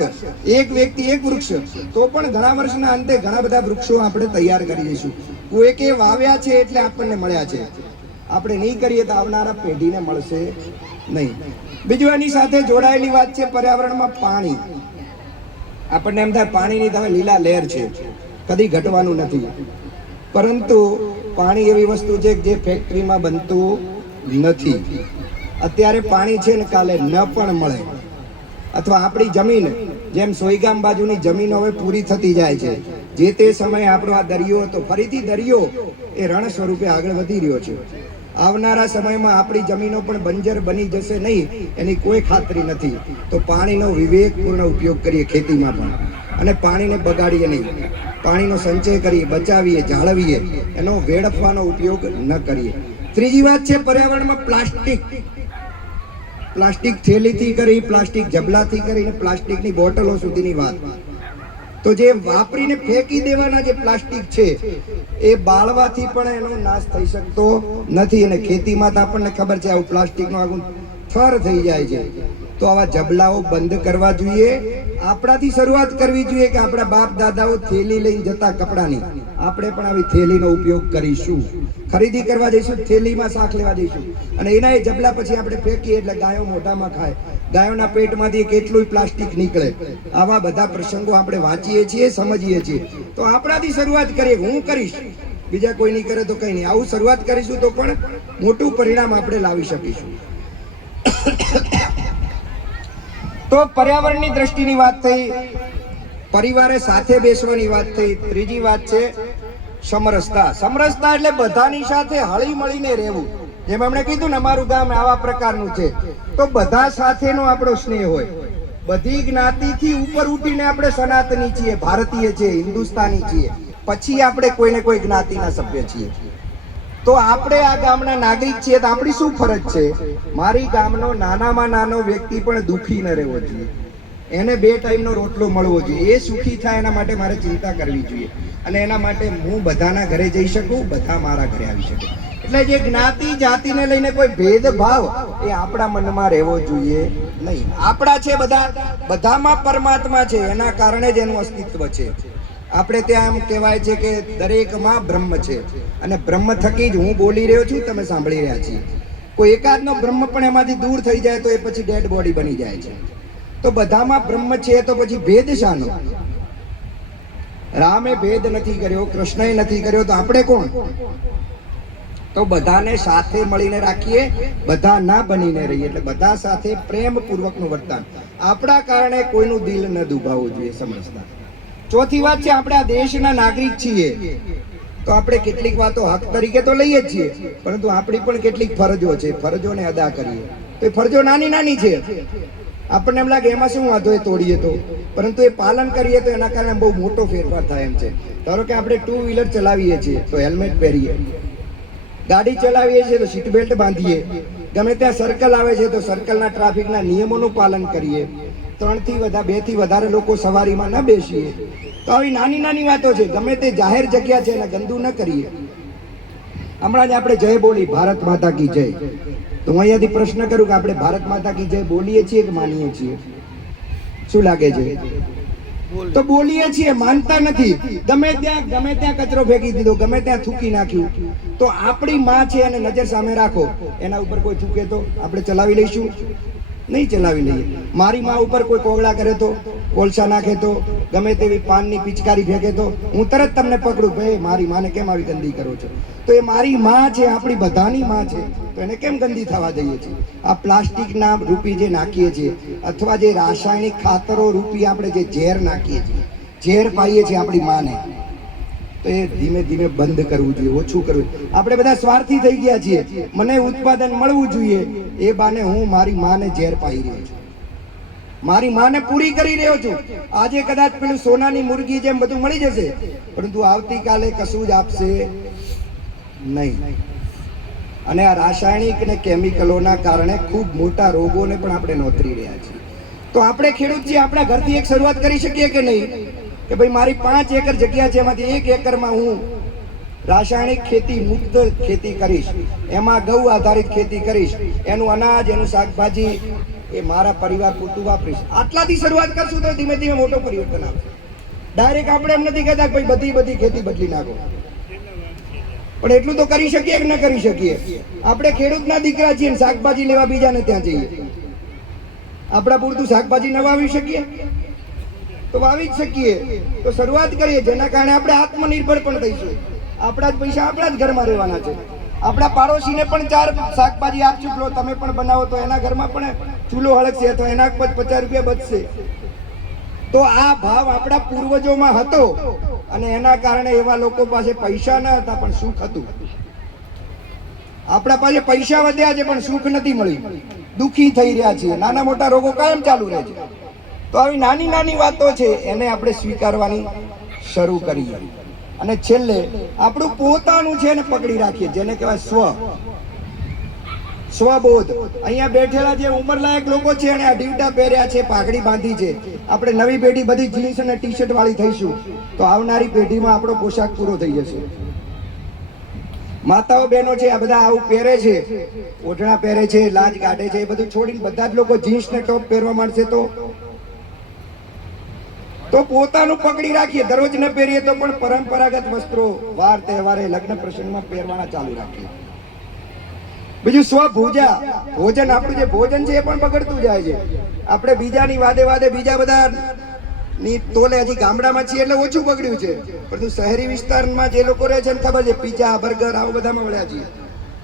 એક વ્યક્તિ એક વૃક્ષ, તો પણ ઘણા વર્ષના અંતે ઘણા બધા વૃક્ષો આપણે તૈયાર કરી દઈશું. કોઈકે વાવ્યા છે એટલે આપણને મળ્યા છે. આપણે નહીં કરીએ તો આવનારા પેઢીને મળશે નહીં. બીજું એની સાથે જોડાયેલી વાત છે પર્યાવરણમાં પાણી. આપણને એમ થાય પાણીની તમે લીલા લહેર છે, કદી ઘટવાનું નથી. પરંતુ પાણી એવી વસ્તુ છે જે ફેક્ટરીમાં બનતું નથી. અત્યારે પાણી છે ને કાલે ન પણ મળે. અથવા આપણી જમીન, જેમ સોયગામ બાજુની જમીન હવે પૂરી થતી જાય છે, જે તે સમયે આપણો આ દરિયો હતો, ફરીથી દરિયો એ રણ સ્વરૂપે આગળ વધી રહ્યો છે. આવનારા સમયમાં આપણી જમીનો પણ બંજર બની જશે નહીં, એની કોઈ ખાતરી નથી. તો પાણીનો વિવેકપૂર્ણ ઉપયોગ કરીએ ખેતીમાં પણ, અને પાણીને બગાડીએ નહીં. પાણીનો સંચય કરીએ, બચાવીએ, જાળવીએ, એનો વેડફવાનો ઉપયોગ ન કરીએ. ત્રીજી વાત છે પર્યાવરણમાં પ્લાસ્ટિક. પ્લાસ્ટિક થેલીથી કરી, પ્લાસ્ટિક જબલાથી કરીને પ્લાસ્ટિકની બોટલો સુધીની વાત. તો જે વાપરીને ફેંકી દેવાના જે પ્લાસ્ટિક છે એ બાળવાથી પણ એનો નાશ થઈ શકતો નથી. અને ખેતીમાં તો આપણને ખબર છે આવું પ્લાસ્ટિકનું આગું થર થઈ જાય છે. તો આવા જબલાઓ બંધ કરવા જોઈએ. આપણાથી શરૂઆત કરવી જોઈએ કે આપણા બાપ દાદાઓ થેલી લઈને જતા કપડાની, આપણે પણ આવી થેલીનો ઉપયોગ કરીશું. ખરીદી કરવા જઈશું, થેલીમાં શાક લેવા જઈશું, અને એના એ જબલા પછી આપણે ફેંકીએ એટલે ગાયો મોઢામાં ખાય. ગાયોના પેટમાંથી કેટલું પ્લાસ્ટિક નીકળે. આવા બધા પ્રસંગો આપણે વાંચીએ છીએ, સમજીએ છીએ. તો આપણાથી શરૂઆત કરીએ. હું કરીશ, બીજા કોઈ નહીં કરે તો કંઈ નહીં. આવું શરૂઆત કરીશું તો પણ મોટું પરિણામ આપણે લાવી શકીશું. તો પર્યાવરણની દ્રષ્ટિની વાત થઈ, પરિવારે સાથે બેસવાની વાત થઈ. ત્રીજી વાત છે સમરસતા. સમરસતા એટલે બધાની સાથે હળી મળીને રહેવું. જેમ એમણે કીધું ને અમારું ગામ આવા પ્રકારનું છે, તો બધા સાથેનો આપણો સ્નેહ હોય. બધી જ્ઞાતિથી ઉપર ઉઠીને આપણે સનાતની છીએ, ભારતીય છીએ, હિન્દુસ્તાની છીએ, પછી આપણે કોઈને કોઈ જ્ઞાતિના સભ્ય છીએ. તો આપણે આ ગામના નાગરિક છીએ, તો આપણી શું ફરજ છે? મારી ગામનો નાનામાં નાનો વ્યક્તિ પણ દુઃખી ન રહેવો જોઈએ. એને 2 ટાઈમનો રોટલો મળવો જોઈએ. એ સુખી થાય એના માટે મારે ચિંતા કરવી જોઈએ. અને એના માટે હું બધાના ઘરે જઈ શકું, બધા મારા ઘરે આવી શકે. એટલે જે જ્ઞાતિ જાતિને લઈને કોઈ ભેદભાવ એ આપણા મનમાં રહેવો જોઈએ નહીં. આપણા છે બધા, બધામાં પરમાત્મા છે, એના કારણે જ એનું અસ્તિત્વ છે. આપણે ત્યાં એમ કહેવાય છે કે દરેકમાં બ્રહ્મ છે, અને બ્રહ્મ થકી જ હું બોલી રહ્યો છું, તમે સાંભળી રહ્યા છીએ. કોઈ એકાદનો બ્રહ્મ પણ એમાંથી દૂર થઈ જાય તો એ પછી ડેડ બોડી બની જાય છે. તો બધામાં બ્રહ્મ છે, તો પછી ભેદ શાનો? રામે ભેદ નથી કર્યો, કૃષ્ણએ નથી કર્યો, તો આપણે કોણ? તો બધાને સાથે મળીને રાખીએ, બધા ના બનીને રહીએ. એટલે બધા સાથે પ્રેમપૂર્વકનું વર્તન. આપણા કારણે કોઈનું દિલ ન દુભાવવું જોઈએ. સમજતા. ચોથી વાત છે, આપણે આ દેશના નાગરિક છીએ, તો આપણે કેટલીક વાતો હક તરીકે તો લઈએ જ છીએ, પરંતુ આપણી પણ કેટલીક ફરજો છે, ફરજોને અદા કરીએ. તો એ ફરજો નાની નાની છે. આપણને એમ લાગે એમાં શું વાંધો, એ તોડીએ તો, પરંતુ એ પાલન કરીએ તો એના કારણે બહુ મોટો ફેરફાર થાય એમ છે. ધારો કે આપણે 2 વ્હીલર ચલાવીએ છીએ તો હેલ્મેટ પહેરીએ, ગાડી ચલાવીએ છીએ તો સીટ બેલ્ટ બાંધીએ, ગમે ત્યાં સર્કલ આવે છે તો સર્કલના ટ્રાફિકના નિયમોનું પાલન કરીએ, 2 થી વધારે લોકો સવારીમાં ન બેસીએ. તો આવી નાની નાની વાતો છે. ગમે તે જાહેર જગ્યા છે એને ગંદુ ન કરીએ. હમણાં જ આપણે જય બોલી, ભારત માતા કી જય. તો હું અહીંયાથી પ્રશ્ન કરું કે આપણે ભારત માતા કી જય બોલીએ છીએ કે માનીએ છીએ? શું લાગે છે? તો બોલીએ છીએ, માનતા નથી. ગમે ત્યાં કચરો ફેંકી દીધો, ગમે ત્યાં થૂકી નાખ્યું. તો આપણી માં છે એને નજર સામે રાખો, એના ઉપર કોઈ થૂકે તો આપણે ચલાવી લઈશું? નહીં ચલાવી લઈએ. મારી માં ઉપર કોઈ કોગળા કરે તો, કોલસા નાખે તો, ગમે તેવી પાનની પિચકારી ફેંકે તો હું તરત તમને પકડું, ભાઈ મારી માને કેમ આવી ગંદી કરો છો? તો એ મારી માં છે, આપણી બધાની માં છે, તો એને કેમ ગંદી થવા દઈએ છીએ? આ પ્લાસ્ટિકના રૂપી જે નાખીએ છીએ અથવા જે રાસાયણિક ખાતરો રૂપી આપણે જે ઝેર નાખીએ છીએ, ઝેર પાઈએ છીએ આપણી માને, તો એ ધીમે ધીમે બંધ કરવું જોઈએ, ઓછું કરવું. આપણે બધા સ્વાર્થી થઈ ગયા છીએ, મને ઉત્પાદન મળવું જોઈએ, એ બાને હું મારી માને ઝેર પાઈ રહ્યો છું, મારી માને પૂરી કરી રહ્યો છું. આજે કદાચ પેલું સોનાની મુરગી જેમ બધું મળી જશે, પરંતુ આવતીકાલે કશું જ આપશે નહીં. અને આ રાસાયણિક અને કેમિકલોના કારણે ખૂબ મોટા રોગોને પણ આપણે નોતરી રહ્યા છીએ. તો આપણે ખેડૂત છીએ, આપણા ઘરથી એક શરૂઆત કરી શકીએ કે નહીં? કે ભાઈ મારી 5 એકર જગ્યા છે, એમાંથી 1 એકરમાં હું રાસાયણિક ખેતી મુક્ત ખેતી કરીશ, એમાં ગૌ આધારિત ખેતી કરીશ, એનું અનાજ, એનું શાકભાજી એ મારા પરિવાર પૂરતું વાપરીશ. આટલાથી શરૂઆત કરશું તો ધીમે ધીમે મોટો પરિવર્તન આવશે. ડાયરેક્ટ આપણે એમ નથી કહેતા કે ભાઈ બધી ખેતી બદલી નાખો, પણ એટલું તો કરી શકીએ કે ન કરી શકીએ? આપણે ખેડૂતના દીકરા છીએ, શાકભાજી લેવા બીજાને ત્યાં જઈએ. આપણા પૂરતું શાકભાજી ન વાવી શકીએ તો વાવી જ શકીએ. તો શરૂઆત કરીએ, જેના કારણે આપણે આત્મનિર્ભર પણ થઈશું. આપણા જ પૈસા આપણા જ ઘરમાં રહેવાના છે. આપણા પાડોશીને પણ 4 શાકભાજી આપશું, લો તમે પણ બનાવો, તો એના ઘરમાં પણ ચૂલો હળગશે અથવા એના 50 રૂપિયા બચશે. તો આ ભાવ આપણા પૂર્વજોમાં હતો, અને એના કારણે એવા લોકો પાસે પૈસા ન હતા પણ સુખ હતું. આપણા પાસે પૈસા વધ્યા છે પણ સુખ નથી મળ્યું, દુઃખી થઈ રહ્યા છીએ, નાના મોટા રોગો કાયમ ચાલુ રહે છે. તો આવી નાની નાની વાતો છે, એને આપણે સ્વીકારવાની શરૂ કરીએ. અને છેલ્લે આપણું પોતાનું છે એને પકડી રાખીએ, જેને કહેવાય સ્વબોધ. અહીંયા બેઠેલા જે ઉંમરલાયક લોકો છે એને આ ડીવડા પહેર્યા છે, પાઘડી બાંધી છે. આપણે નવી પેઢી બધી જીન્સ અને ટી-શર્ટ વાળી થઈશું, તો આવનારી પેઢીમાં આપણો પોશાક પૂરો થઈ જશે. માતાઓ બહેનો છે, આ બધા આવું પહેરે છે, ઓઢણા પહેરે છે, લાજ કાઢે છે, એ બધું છોડીને બધા જ લોકો જીન્સ ને ટોપ પહેરવા માંડશે, તો પોતાનું પકડી રાખીએ. દરરોજ ન પહેરીએ તો પણ પરંપરાગત વસ્ત્રો વાર તહેવારે લગ્ન પ્રસંગમાં પહેરવાના ચાલુ રાખીએ. બીજું સ્વભોજા, ભોજન, આપણું જે ભોજન છે એ પણ બગડતું જાય છે. આપણે બીજાની વાદે બીજા બધા ની તોલે હજી ગામડામાં છીએ એટલે ઓછું બગડ્યું છે, પરંતુ શહેરી વિસ્તારમાં જે લોકો રહે છે ખબર છે, પીઝા, બર્ગર આવું બધામાં વળ્યા છીએ.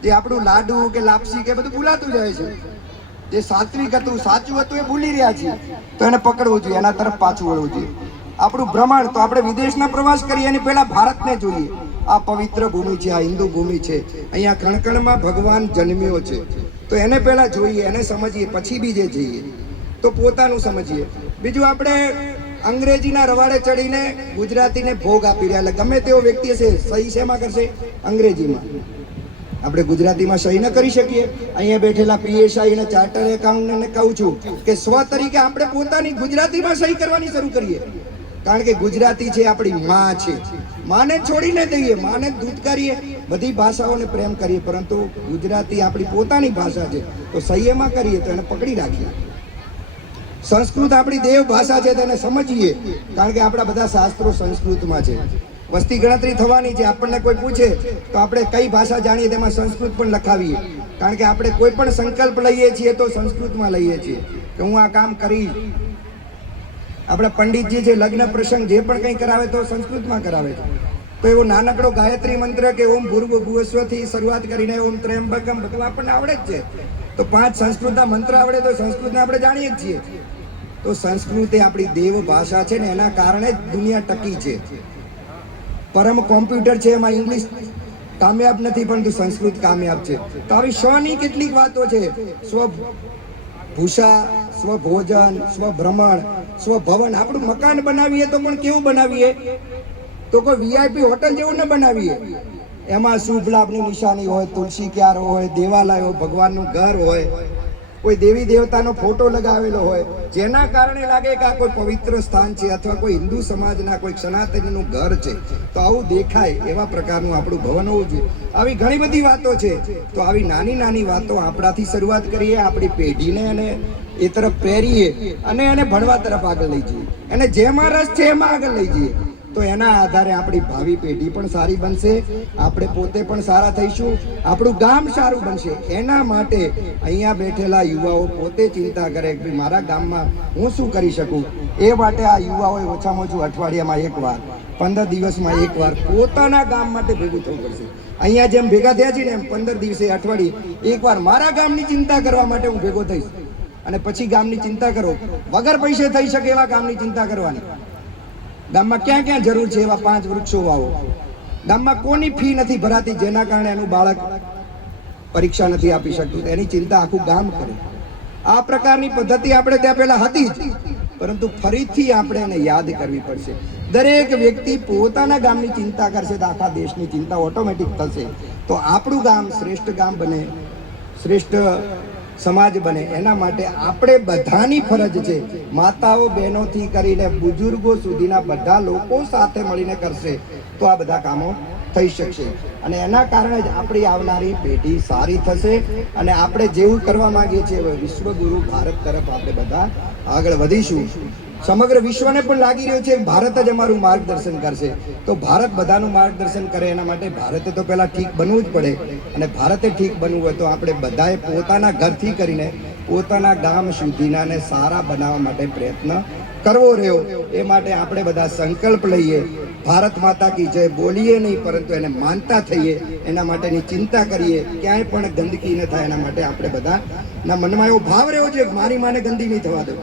જે આપણું લાડુ કે લાપસી કે બધું ભૂલાતું જાય છે. જે સાત્વિક હતું, સાચું હતું, એ ભૂલી રહ્યા છીએ. તો એને પકડવું જોઈએ, એના તરફ પાછું વળવું જોઈએ. આપણું ભ્રમણ, તો આપણે વિદેશના પ્રવાસ કરીએ એની પહેલા ભારતને જોઈએ. આ પવિત્ર ભૂમિ છે, આ હિન્દુ ભૂમિ છે, અહીંયા કણકણમાં ભગવાન જન્મ્યો છે, તો એને પહેલા જોઈએ, એને સમજીએ, પછી બીજે જઈએ. તો પોતાનું સમજીએ. બીજું, આપણે અંગ્રેજીના રવાડે ચડીને ગુજરાતીને ભોગ આપી રહ્યા. એટલે ગમે તેવો વ્યક્તિ હશે, સહી શેમાં કરશે? અંગ્રેજીમાં. આપણે ગુજરાતીમાં સહી ન કરી શકીએ? અહીંયા બેઠેલા પીએસઆઈ અને ચાર્ટર એકાઉન્ટન્ટને કહું છું કે સ્વ તરીકે આપણે પોતાની ગુજરાતીમાં સહી કરવાની શરૂ કરીએ. કારણ કે ગુજરાતી છે આપણી માં છે. માને છોડીને દઈએ, માને ધૂતકારીએ, બધી ભાષાઓને પ્રેમ કરીએ, પરંતુ ગુજરાતી આપણી પોતાની ભાષા છે, તો સહી એમાં કરીએ, તો એને પકડી રાખીએ. સંસ્કૃત આપણી દેવ ભાષા છે, તેને સમજીએ, કારણ કે આપણા બધા શાસ્ત્રો સંસ્કૃતમાં છે. વસ્તી ગણતરી થવાની છે, આપણને કોઈ પૂછે તો આપણે કઈ ભાષા જાણીએ તેમાં સંસ્કૃત પણ લખાવીએ, કારણ કે આપણે કોઈ પણ સંકલ્પ લઈએ છીએ તો સંસ્કૃતમાં લઈએ છીએ કે હું આ કામ કરીશ. આપણા પંડિતજી છે, લગ્ન પ્રસંગ જે પણ કંઈ કરાવે તો સંસ્કૃતમાં કરાવે છે. તો એવો નાનકડો ગાયત્રી મંત્ર કે ઓમ ભૂર્ભુવઃ ભુવસ્વથી શરૂઆત કરીને ઓમ ત્ર્યંબકમ બધું આપણને આવડે જ છે. તો 5 સંસ્કૃતના મંત્ર આવડે તો સંસ્કૃતને આપણે જાણીએ જ છીએ. તો સંસ્કૃત એ આપણી દેવ ભાષા છે ને, એના કારણે જ દુનિયા ટકી છે. પરમ કોમ્પ્યુટર છે, એમાં ઇંગ્લિશ કામયાબ નથી, પરંતુ સંસ્કૃત કામયાબ છે. તો આવી સ્વની કેટલીક વાતો છે. સ્વભૂષા, સ્વભોજન, સ્વભ્રમણ, સ્વભવન. આપણું મકાન બનાવીએ તો પણ કેવું બનાવીએ? તો કોઈ વીઆઈપી હોટલ જેવું ન બનાવીએ. એમાં શુભ લાભની નિશાની હોય, તુલસી ક્યારો હોય, દેવાલય હોય, ભગવાનનું ઘર હોય, કોઈ દેવી દેવતાનો ફોટો લગાવેલો હોય, જેના કારણે લાગે કે આ કોઈ પવિત્ર સ્થાન છે, અથવા કોઈ હિન્દુ સમાજના કોઈ સનાતનીનું ઘર છે, તો આવું દેખાય એવા પ્રકારનું આપણું ભવન હોવું જોઈએ. આવી ઘણી બધી વાતો છે. તો આવી નાની નાની વાતો આપણાથી શરૂઆત કરીએ, આપણી પેઢીને અને એ તરફ પ્રેરીએ, અને એને ભણવા તરફ આગળ લઈ જઈએ, અને જેમાં રસ છે એમાં આગળ લઈ જઈએ. તો એના આધારે આપણી ભાવિ પેઢી પણ સારી બનશે, આપણે પોતે પણ સારા થઈશું, આપણું ગામ સારું બનશે. એના માટે અહીંયા બેઠેલા યુવાઓ પોતે ચિંતા કરે કે ભાઈ મારા ગામમાં હું શું કરી શકું. એ માટે આ યુવાઓએ ઓછામાં ઓછું અઠવાડિયામાં એકવાર, 15 દિવસમાં એકવાર પોતાના ગામ માટે ભેગું થવું પડશે. અહીંયા જેમ ભેગા થયા છે ને એમ 15 દિવસે અઠવાડિયે એકવાર મારા ગામની ચિંતા કરવા માટે હું ભેગો થઈશ. અને પછી ગામની ચિંતા કરો. વગર પૈસે થઈ શકે એવા ગામની ચિંતા કરવાની. ગામમાં ક્યાં ક્યાં જરૂર છે એવા 5 વૃક્ષો વાવો. ગામમાં કોની ફી નથી ભરાતી જેના કારણે એનું બાળક પરીક્ષા નથી આપી શકતું, એની ચિંતા આખું ગામ કરે. આ પ્રકારની પદ્ધતિ આપણે ત્યાં પહેલા હતી જ, પરંતુ ફરીથી આપણે એને યાદ કરવી પડશે. દરેક વ્યક્તિ પોતાના ગામની ચિંતા કરશે તો આખા દેશની ચિંતા ઓટોમેટિક થશે. તો આપણું ગામ શ્રેષ્ઠ ગામ બને, શ્રેષ્ઠ સમાજ બને. એના માટે આપણે બધાની ફરજ છે, માતાઓ બહેનોથી કરીને બુજુર્ગો સુધીના બધા લોકો સાથે મળીને કરશે તો આ બધા કામો થઈ શકશે. અને એના કારણે જ આપણી આવનારી પેઢી સારી થશે. અને આપણે જેવું કરવા માંગીએ છીએ વિશ્વગુરુ ભારત તરફ આપણે બધા આગળ વધીશું. સમગ્ર વિશ્વને પણ લાગી રહ્યું છે ભારત જ અમારું માર્ગદર્શન કરશે. તો ભારત બધાનું માર્ગદર્શન કરે એના માટે ભારતે તો પહેલા ઠીક બનવું જ પડે. અને ભારતે ઠીક બનવું હોય તો આપણે બધાએ પોતાના ઘરથી કરીને પોતાના ગામ સુધીનાને સારા બનાવવા માટે પ્રયત્ન કરવો રહ્યો. એ માટે આપણે બધા સંકલ્પ લઈએ, ભારત માતા કી જય બોલીએ નહીં પરંતુ એને માનતા થઈએ, એના માટેની ચિંતા કરીએ. ક્યાંય પણ ગંદકી ન થાય એના માટે આપણે બધાના મનમાં એવો ભાવ રહ્યો છે કે મારી માને ગંદી નહીં થવા દો.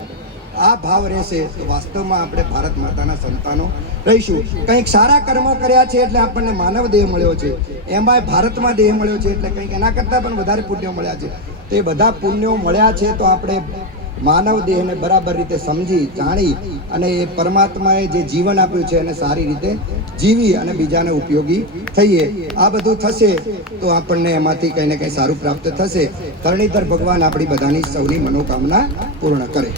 આ ભાવ રહેશે તો વાસ્તવમાં આપણે ભારત માતાના સંતાનો રહીશું. કંઈક સારા કર્મો કર્યા છે એટલે આપણને માનવ દેહ મળ્યો છે, એમાંય ભારતમાં દેહ મળ્યો છે એટલે કંઈક એના કરતાં પણ વધારે પુણ્યો મળ્યા છે. તે બધા પુણ્યો મળ્યા છે તો આપણે માનવ દેહને બરાબર રીતે સમજી જાણી અને એ પરમાત્માએ જે જીવન આપ્યું છે એને સારી રીતે જીવી અને બીજાને ઉપયોગી થઈએ. આ બધું થશે તો આપણને એમાંથી કંઈ ને કંઈ સારું પ્રાપ્ત થશે. ધરણીધર ભગવાન આપણી બધાની સૌની મનોકામના પૂર્ણ કરે.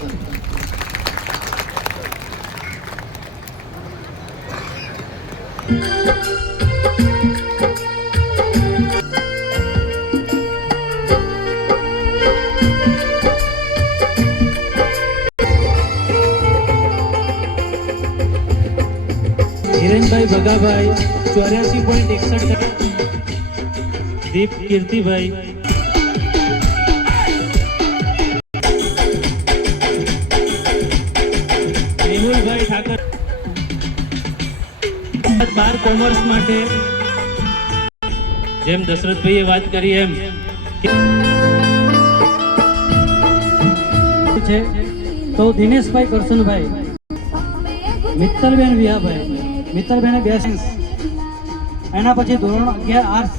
હિરેનભાઈ ભગાભાઈ 84.61%, દીપ કીર્તિભાઈ મેહુલભાઈ ઠાકર 12 કોમર્સ માટે જેમ દશરથભાઈએ વાત કરી એમ છે તો દિનેશભાઈ કરશનભાઈ, મિત્તલબેન વિહાભાઈ, મિત્તલબેને 82, એના પછી ધોરણ 11 આર્ટ્સ,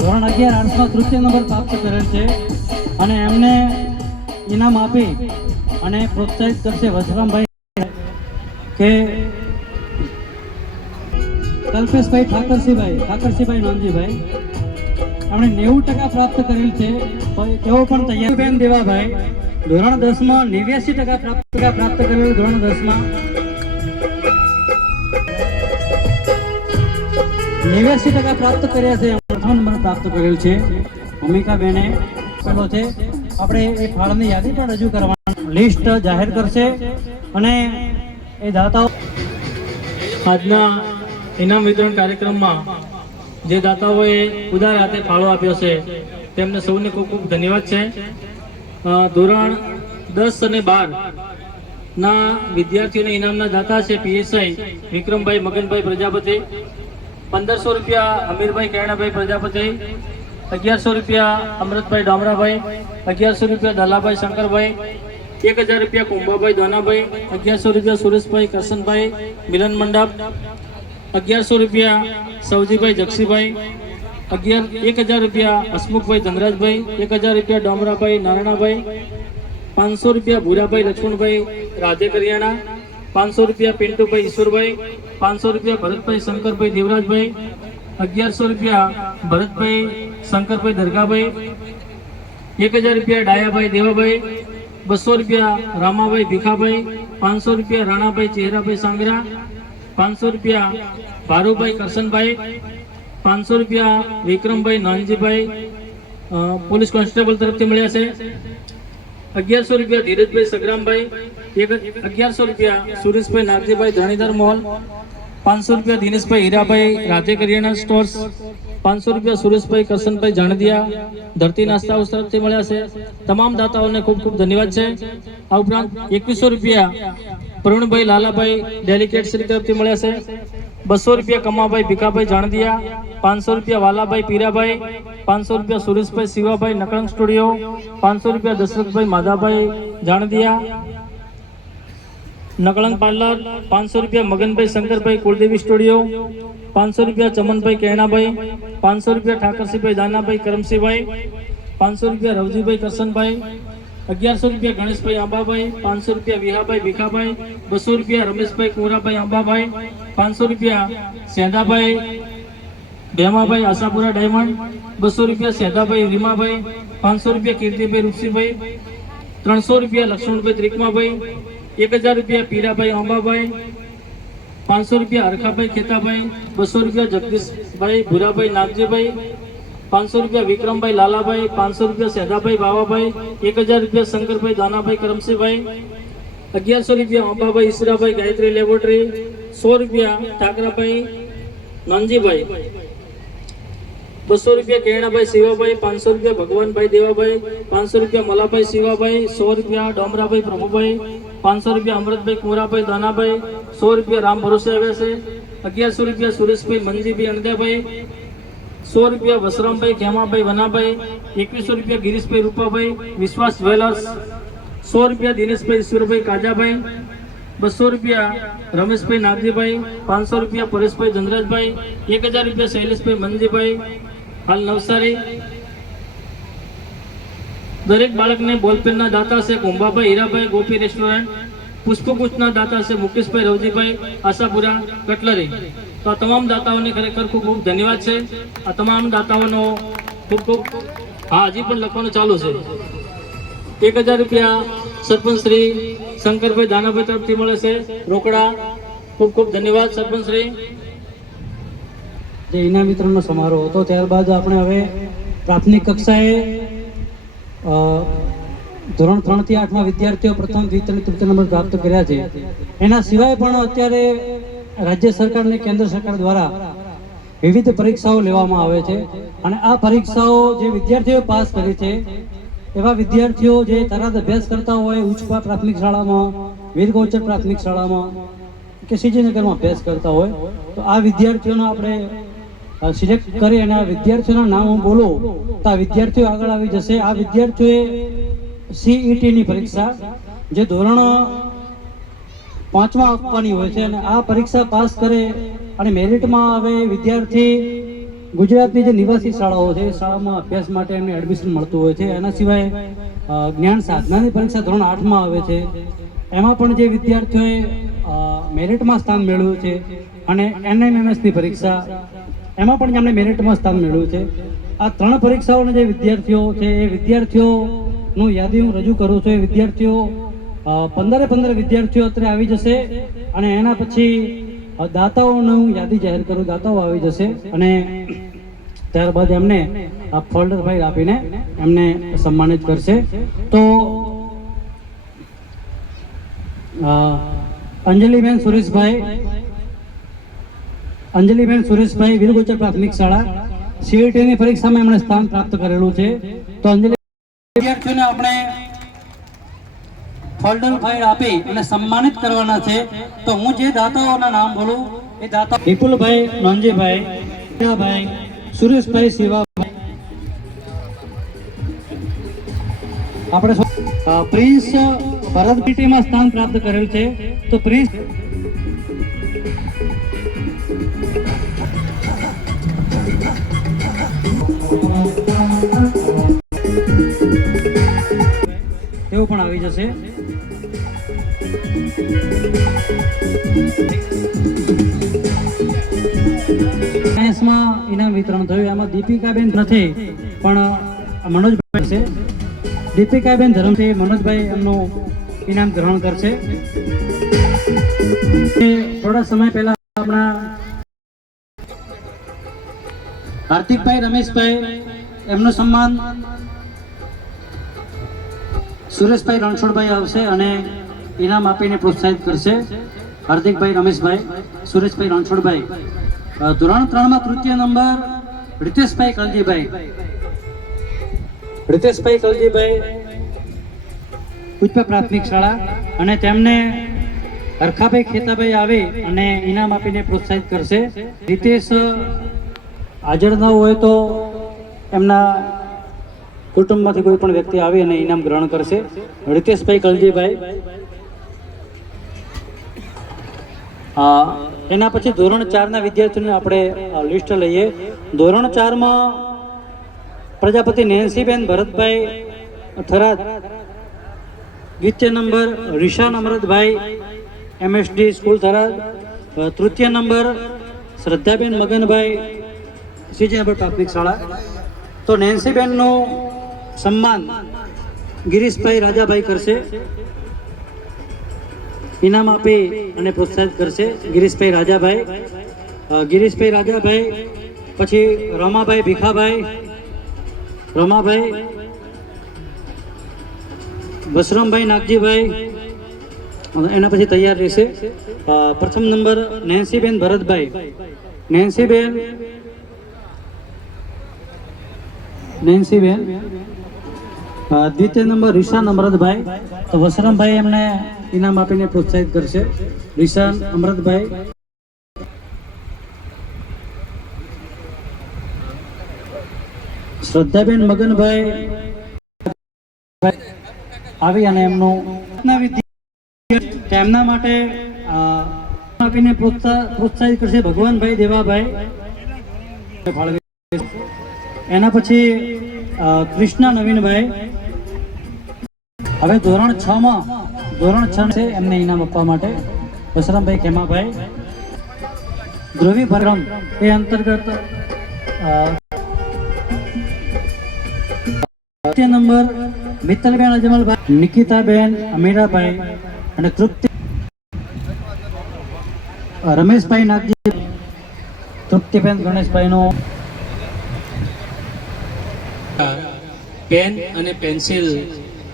ધોરણ 11 આર્ટ્સમાં તૃતીય નંબર પ્રાપ્ત કરેલ છે અને એમને ઇનામ આપી અને પ્રોત્સાહિત કરશે વસરામભાઈ કે કલ્પેશભાઈ ઠાકરસિંહભાઈ નાનજીભાઈ, એમણે 90% પ્રાપ્ત કરેલ છે. તેઓ પણ તૈયાર. બેન દેવાભાઈ ધોરણ 10માં 89% પ્રાપ્ત કરેલ. ધોરણ 10માં 89% પ્રાપ્ત કર્યા છે. પ્રથમ નંબર પ્રાપ્ત કરેલ છે. ભૂમિકા બેને પેલો છે. આપણે એ ફાળની યાદી પણ રજૂ કરવાની લિસ્ટ જાહેર કરશે અને એ દાતાઓ આજના ઇનામ વિતરણ કાર્યક્રમમાં જે દાતાઓએ ઉદાર હાથે ફાળો આપ્યો છે તેમને સૌને ખૂબ ખૂબ ધન્યવાદ છે. ધોરણ 10 અને 12 ના વિદ્યાર્થીઓને ઇનામના દાતા છે પીએસઆઈ વિક્રમભાઈ મગનભાઈ પ્રજાપતિ, 1500 રૂપિયા અમીરભાઈ કેરણાભાઈ પ્રજાપતિ, 1100 રૂપિયા અમૃતભાઈ ડામરાભાઈ, 1100 રૂપિયા દલાભાઈ શંકરભાઈ, 1000 રૂપિયા કુંભાભાઈ દોનાભાઈ, 1100 રૂપિયા સુરેશભાઈ કરશનભાઈ મિલન મંડપ, 1100 રૂપિયા સૌજીભાઈ જક્ષીભાઈ, 1000 રૂપિયા હસમુખભાઈ ધનરાજભાઈ, 1000 રૂપિયા ડોમરાભાઈ નારાયણાભાઈ, 500 રૂપિયા ભૂરાભાઈ લક્ષ્મણભાઈ રાધે કરિયાણા, 500 રૂપિયા પિન્ટુભાઈ ઈશ્વરભાઈ, 500 રૂપિયા ભરતભાઈ શંકરભાઈ દેવરાજભાઈ, 1100 રૂપિયા ભરતભાઈ શંકરભાઈ દરગાભાઈ, 1000 રૂપિયા ડાયાભાઈ દેવાભાઈ, 200 રૂપિયા રામાભાઈ ભીખાભાઈ, 500 રૂપિયા રાણાભાઈ ચહેરાભાઈ સાંગરા, 500 રૂપિયા ભારુભાઈ કરશનભાઈ, 500 રૂપિયા વિક્રમભાઈ નાનજીભાઈ પોલીસ કોન્સ્ટેબલ તરફથી મળ્યા છે, 1100 રૂપિયા ધીરજભાઈ સગરામભાઈ, 1100 રૂપિયા સુરેશભાઈ નાગજીભાઈ ધરણીધર મોલ, 500 રૂપિયા દિનેશભાઈ હીરાભાઈ રાધે કરિયાણા સ્ટોર્સ, 500 રૂપિયા સુરેશભાઈ કરશનભાઈ જાણદિયા ધરતી નાસ્તા હાઉસ તરફથી મળ્યા છે. તમામ દાતાઓને ખૂબ ખૂબ ધન્યવાદ છે. આ ઉપરાંત 2100 રૂપિયા પ્રવીણભાઈ લાલાભાઈ ડેલિકેટ શ્રી તરફથી મળ્યા છે. 200 રૂપિયા કમાભાઈ ભીખાભાઈ જાણદિયા, 500 રૂપિયા વાલાભાઈ પીરાભાઈ, 500 રૂપિયા સુરેશભાઈ શિવાભાઈ નકળંગ સ્ટુડિયો, 500 રૂપિયા દશરથભાઈ માધાભાઈ જાણદિયા નકળંગ પાર્લર, 500 રૂપિયા મગનભાઈ શંકરભાઈ કુલદેવી સ્ટુડિયો, 500 રૂપિયા ચમનભાઈ કેણાભાઈ, 500 રૂપિયા ઠાકરસિંહભાઈ દાનાભાઈ કરમસિંહભાઈ, 500 રૂપિયા રવજીભાઈ કરશનભાઈ, 1100 રૂપિયા ગણેશભાઈ આંબાભાઈ, 500 રૂપિયા વિહાભાઈ ભીખાભાઈ, 200 રૂપિયા રમેશભાઈ કુંવરાભાઈ આંબાભાઈ, 500 રૂપિયા સેંધાભાઈ ભેમાભાઈ આશાપુરા ડાયમંડ, 200 રૂપિયા સેંધાભાઈ રીમાભાઈ, 500 રૂપિયા કીર્તિભાઈ રૂપસીભાઈ, 300 રૂપિયા લક્ષ્મણભાઈ ત્રિકમાભાઈ, 1000 રૂપિયા પીરાભાઈ અંબાભાઈ, 500 રૂપિયા હરખાભાઈ ખેતાભાઈ, 200 રૂપિયા જગદીશભાઈ ભૂરાભાઈ નાગજીભાઈ, 500 રૂપિયા વિક્રમભાઈ લાલાભાઈ, 500 રૂપિયા સેધાભાઈ બાવાભાઈ, 1000 રૂપિયા શંકરભાઈ દાનાભાઈ કરમસિંહભાઈ, 1100 રૂપિયા અંબાભાઈ ઈસરાભાઈ ગાયત્રી લેબોરેટરી, 100 રૂપિયા ઠાકરાભાઈ નાનજીભાઈ, 200 રૂપિયા કેણાભાઈ શિવાભાઈ, 500 રૂપિયા ભગવાનભાઈ દેવાભાઈ, 500 રૂપિયા મલાભાઈ શિવાભાઈ, 100 રૂપિયા ડોમરાભાઈ પ્રભુભાઈ, 500 રૂપિયા અમૃતભાઈ કુંવરાભાઈ દાનાભાઈ, 100 રૂપિયા રામ ભરોસે આવ્યા છે. 1100 રૂપિયા સુરેશભાઈ મંજીભાઈ અણદાભાઈ, 100 રૂપિયા વસરામભાઈ ખેમાભાઈ વનાભાઈ, 2100 રૂપિયા ગિરીશભાઈ રૂપાભાઈ વિશ્વાસ જ્વેલર્સ, 100 રૂપિયા દિનેશભાઈ ઈશ્વરભાઈ કાજાભાઈ, 200 રૂપિયા રમેશભાઈ નાગજીભાઈ, 500 રૂપિયા પરેશભાઈ ધનરાજભાઈ, 1000 રૂપિયા શૈલેષભાઈ મંજીભાઈ હાલ નવસારી. દરેક બાળકને બોલપેનના દાતા છે કુંભાભાઈ હીરાભાઈ ગોપી રેસ્ટોરન્ટ, પુષ્પગુચ્છના દાતા છે મુકેશભાઈ રવજીભાઈ આશાપુરા કટલરી. તો આ તમામ દાતાઓને ખરેખર ખૂબ ખૂબ ધન્યવાદ છે. આ તમામ દાતાઓનો ખૂબ ખૂબ હજી પણ લખવાનું ચાલુ છે. 1000 રૂપિયા સરપંચ શ્રી શંકરભાઈ દાનાભાઈ તરફથી મળે છે રોકડા. ખૂબ ખૂબ ધન્યવાદ સરપંચ શ્રી. જે ઇનામ વિતરણનો સમારોહ હતો ત્યારબાદ આપણે હવે પ્રાથમિક કક્ષાએ ધોરણ 3 થી 8 માં વિદ્યાર્થીઓ પ્રથમ દ્વિતીય અને તૃતીય નંબર પ્રાપ્ત કર્યા છે. એના સિવાય પણ અત્યારે રાજ્ય સરકાર અને કેન્દ્ર સરકાર દ્વારા વિવિધ પરીક્ષાઓ લેવામાં આવે છે અને આ પરીક્ષાઓ જે વિદ્યાર્થીઓ પાસ કરી છે એવા વિદ્યાર્થીઓ જે તરત અભ્યાસ કરતા હોય ઉચ્ચપા પ્રાથમિક શાળામાં, વીરગોચર પ્રાથમિક શાળામાં કે શ્રીજીનગરમાં અભ્યાસ કરતા હોય તો આ વિદ્યાર્થીઓનો આપણે સિલેક્ટ કરી અને આ વિદ્યાર્થીઓના નામ હું બોલું તો આ વિદ્યાર્થીઓ આગળ આવી જશે. આ વિદ્યાર્થીઓએ CET ની પરીક્ષા જે ધોરણ 5 માં આપવાની હોય છે અને આ પરીક્ષા પાસ કરે અને મેરિટમાં હવે વિદ્યાર્થી ગુજરાતની જે નિવાસી શાળાઓ છે એ શાળામાં અભ્યાસ માટે એમને એડમિશન મળતું હોય છે. એના સિવાય જ્ઞાન સાધનાની પરીક્ષા ધોરણ 8 માં આવે છે. એમાં પણ જે વિદ્યાર્થીઓએ મેરિટમાં સ્થાન મેળવ્યું છે અને NMMS ની પરીક્ષા એમાં પણ જેમણે મેરિટમાં સ્થાન મેળવ્યું છે. આ 3 પરીક્ષાઓના જે વિદ્યાર્થીઓ છે એ વિદ્યાર્થીઓનું યાદી હું રજૂ કરું છું. એ વિદ્યાર્થીઓ 15 વિદ્યાર્થીઓ અત્યારે આવી જશે અને એના પછી દાતાઓનું યાદી જાહેર કરું. દાતાઓ આવી જશે અને ત્યારબાદ એમને આ ફોલ્ડર ફાઇલ આપીને એમને સન્માનિત કરશે. તો અંજલિબેન સુરેશભાઈ વીરગોચર પ્રાથમિક શાળા CET ની પરીક્ષામાં એમણે સ્થાન પ્રાપ્ત કરેલું છે. તો અંજલિ વિદ્યાર્થીઓને આપણે ફોલ્ડર ફાઇલ આપી અને સન્માનિત કરવાના છે. તો હું જે દાતાઓના નામ બોલું એ દાતા વિપુલભાઈ નોંજીભાઈ, ભાઈ સુરેશભાઈ શિવાભાઈ, આપણે પ્રિન્સ ભરત પીટીમાં સ્થાન પ્રાપ્ત કરેલ છે. તો પ્રિન્સ તેઓ પણ આવી જશે. સાયન્સમાં ઇનામ વિતરણ થયું. એમાં દીપિકાબેન નથી પણ મનોજભાઈ છે. દીપિકાબેન ધરમથી મનોજભાઈ એમનું ઇનામ ગ્રહણ કરશે. થોડા સમય પહેલા આપણા હાર્દિકભાઈ રમેશભાઈ એમનું સન્માન સુરેશભાઈ રણછોડભાઈ આવશે અને ઇનામ આપીને પ્રોત્સાહિત કરશે હાર્દિકભાઈ રમેશભાઈ, સુરેશભાઈ રણછોડભાઈ. ધોરણ 3માં તૃતીય નંબર રિતેશભાઈ કલજીભાઈ. રિતેશભાઈ કલજીભાઈ ઉચ્ચ પ્રાથમિક શાળા, અને તેમને હરખાભાઈ ખેતાભાઈ આવે અને ઇનામ આપીને પ્રોત્સાહિત કરશે. રિતેશ હાજર ન હોય તો એમના કુટુંબમાંથી કોઈ પણ વ્યક્તિ આવી અને ઇનામ ગ્રહણ કરશે. રિતેશભાઈ કલજીભાઈ. એના પછી ધોરણ 4ના વિદ્યાર્થીઓને આપણે લિસ્ટ લઈએ. ધોરણ 4માં પ્રજાપતિ નેન્સીબેન ભરતભાઈ થરાદ. દ્વિતીય number રિશાન Amratbhai, MSD school Tharad. તૃતીય નંબર શ્રદ્ધાબેન મગનભાઈ, શ્રીજીનગર પ્રાથમિક શાળા. તો નેન્સીબેનનું સન્માન ગિરીશભાઈ રાજાભાઈ કરશે, ઇનામ આપી અને પ્રોત્સાહિત કરશે. ગિરીશભાઈ રાજાભાઈ. પછી રમાભાઈ ભીખાભાઈ, બસરામભાઈ નાગજીભાઈ, એના પછી તૈયાર રહેશે. પ્રથમ નંબર નેન્સીબેન ભરતભાઈ. નેન્સીબેન. દ્વિતીય નંબર રિશાન અમરતભાઈ. તો વસરામભાઈ એમને ઇનામ આપીને પ્રોત્સાહિત કરશે. રિશાન અમરતભાઈ. શ્રદ્ધાબેન મગનભાઈ આવી અને એમનું તેમના માટે આપીને પ્રોત્સાહિત કરશે ભગવાનભાઈ દેવાભાઈ. એના પછી કૃષ્ણા નવીનભાઈ. હવે ધોરણ 6 છે એમને ઇનામ આપવા માટે વસરામભાઈ ખેમાભાઈ. ધ્રુવી ભરમ એ અંતર્ગત દ્વિતીય નંબર મિત્તલબેન અજમલભાઈ, નિકિતાબેન અમીરાભાઈ અને તૃપ્તિ રમેશભાઈ નાગજી, તૃપ્તિબેન ગણેશભાઈનો. પેન અને પેન્સિલ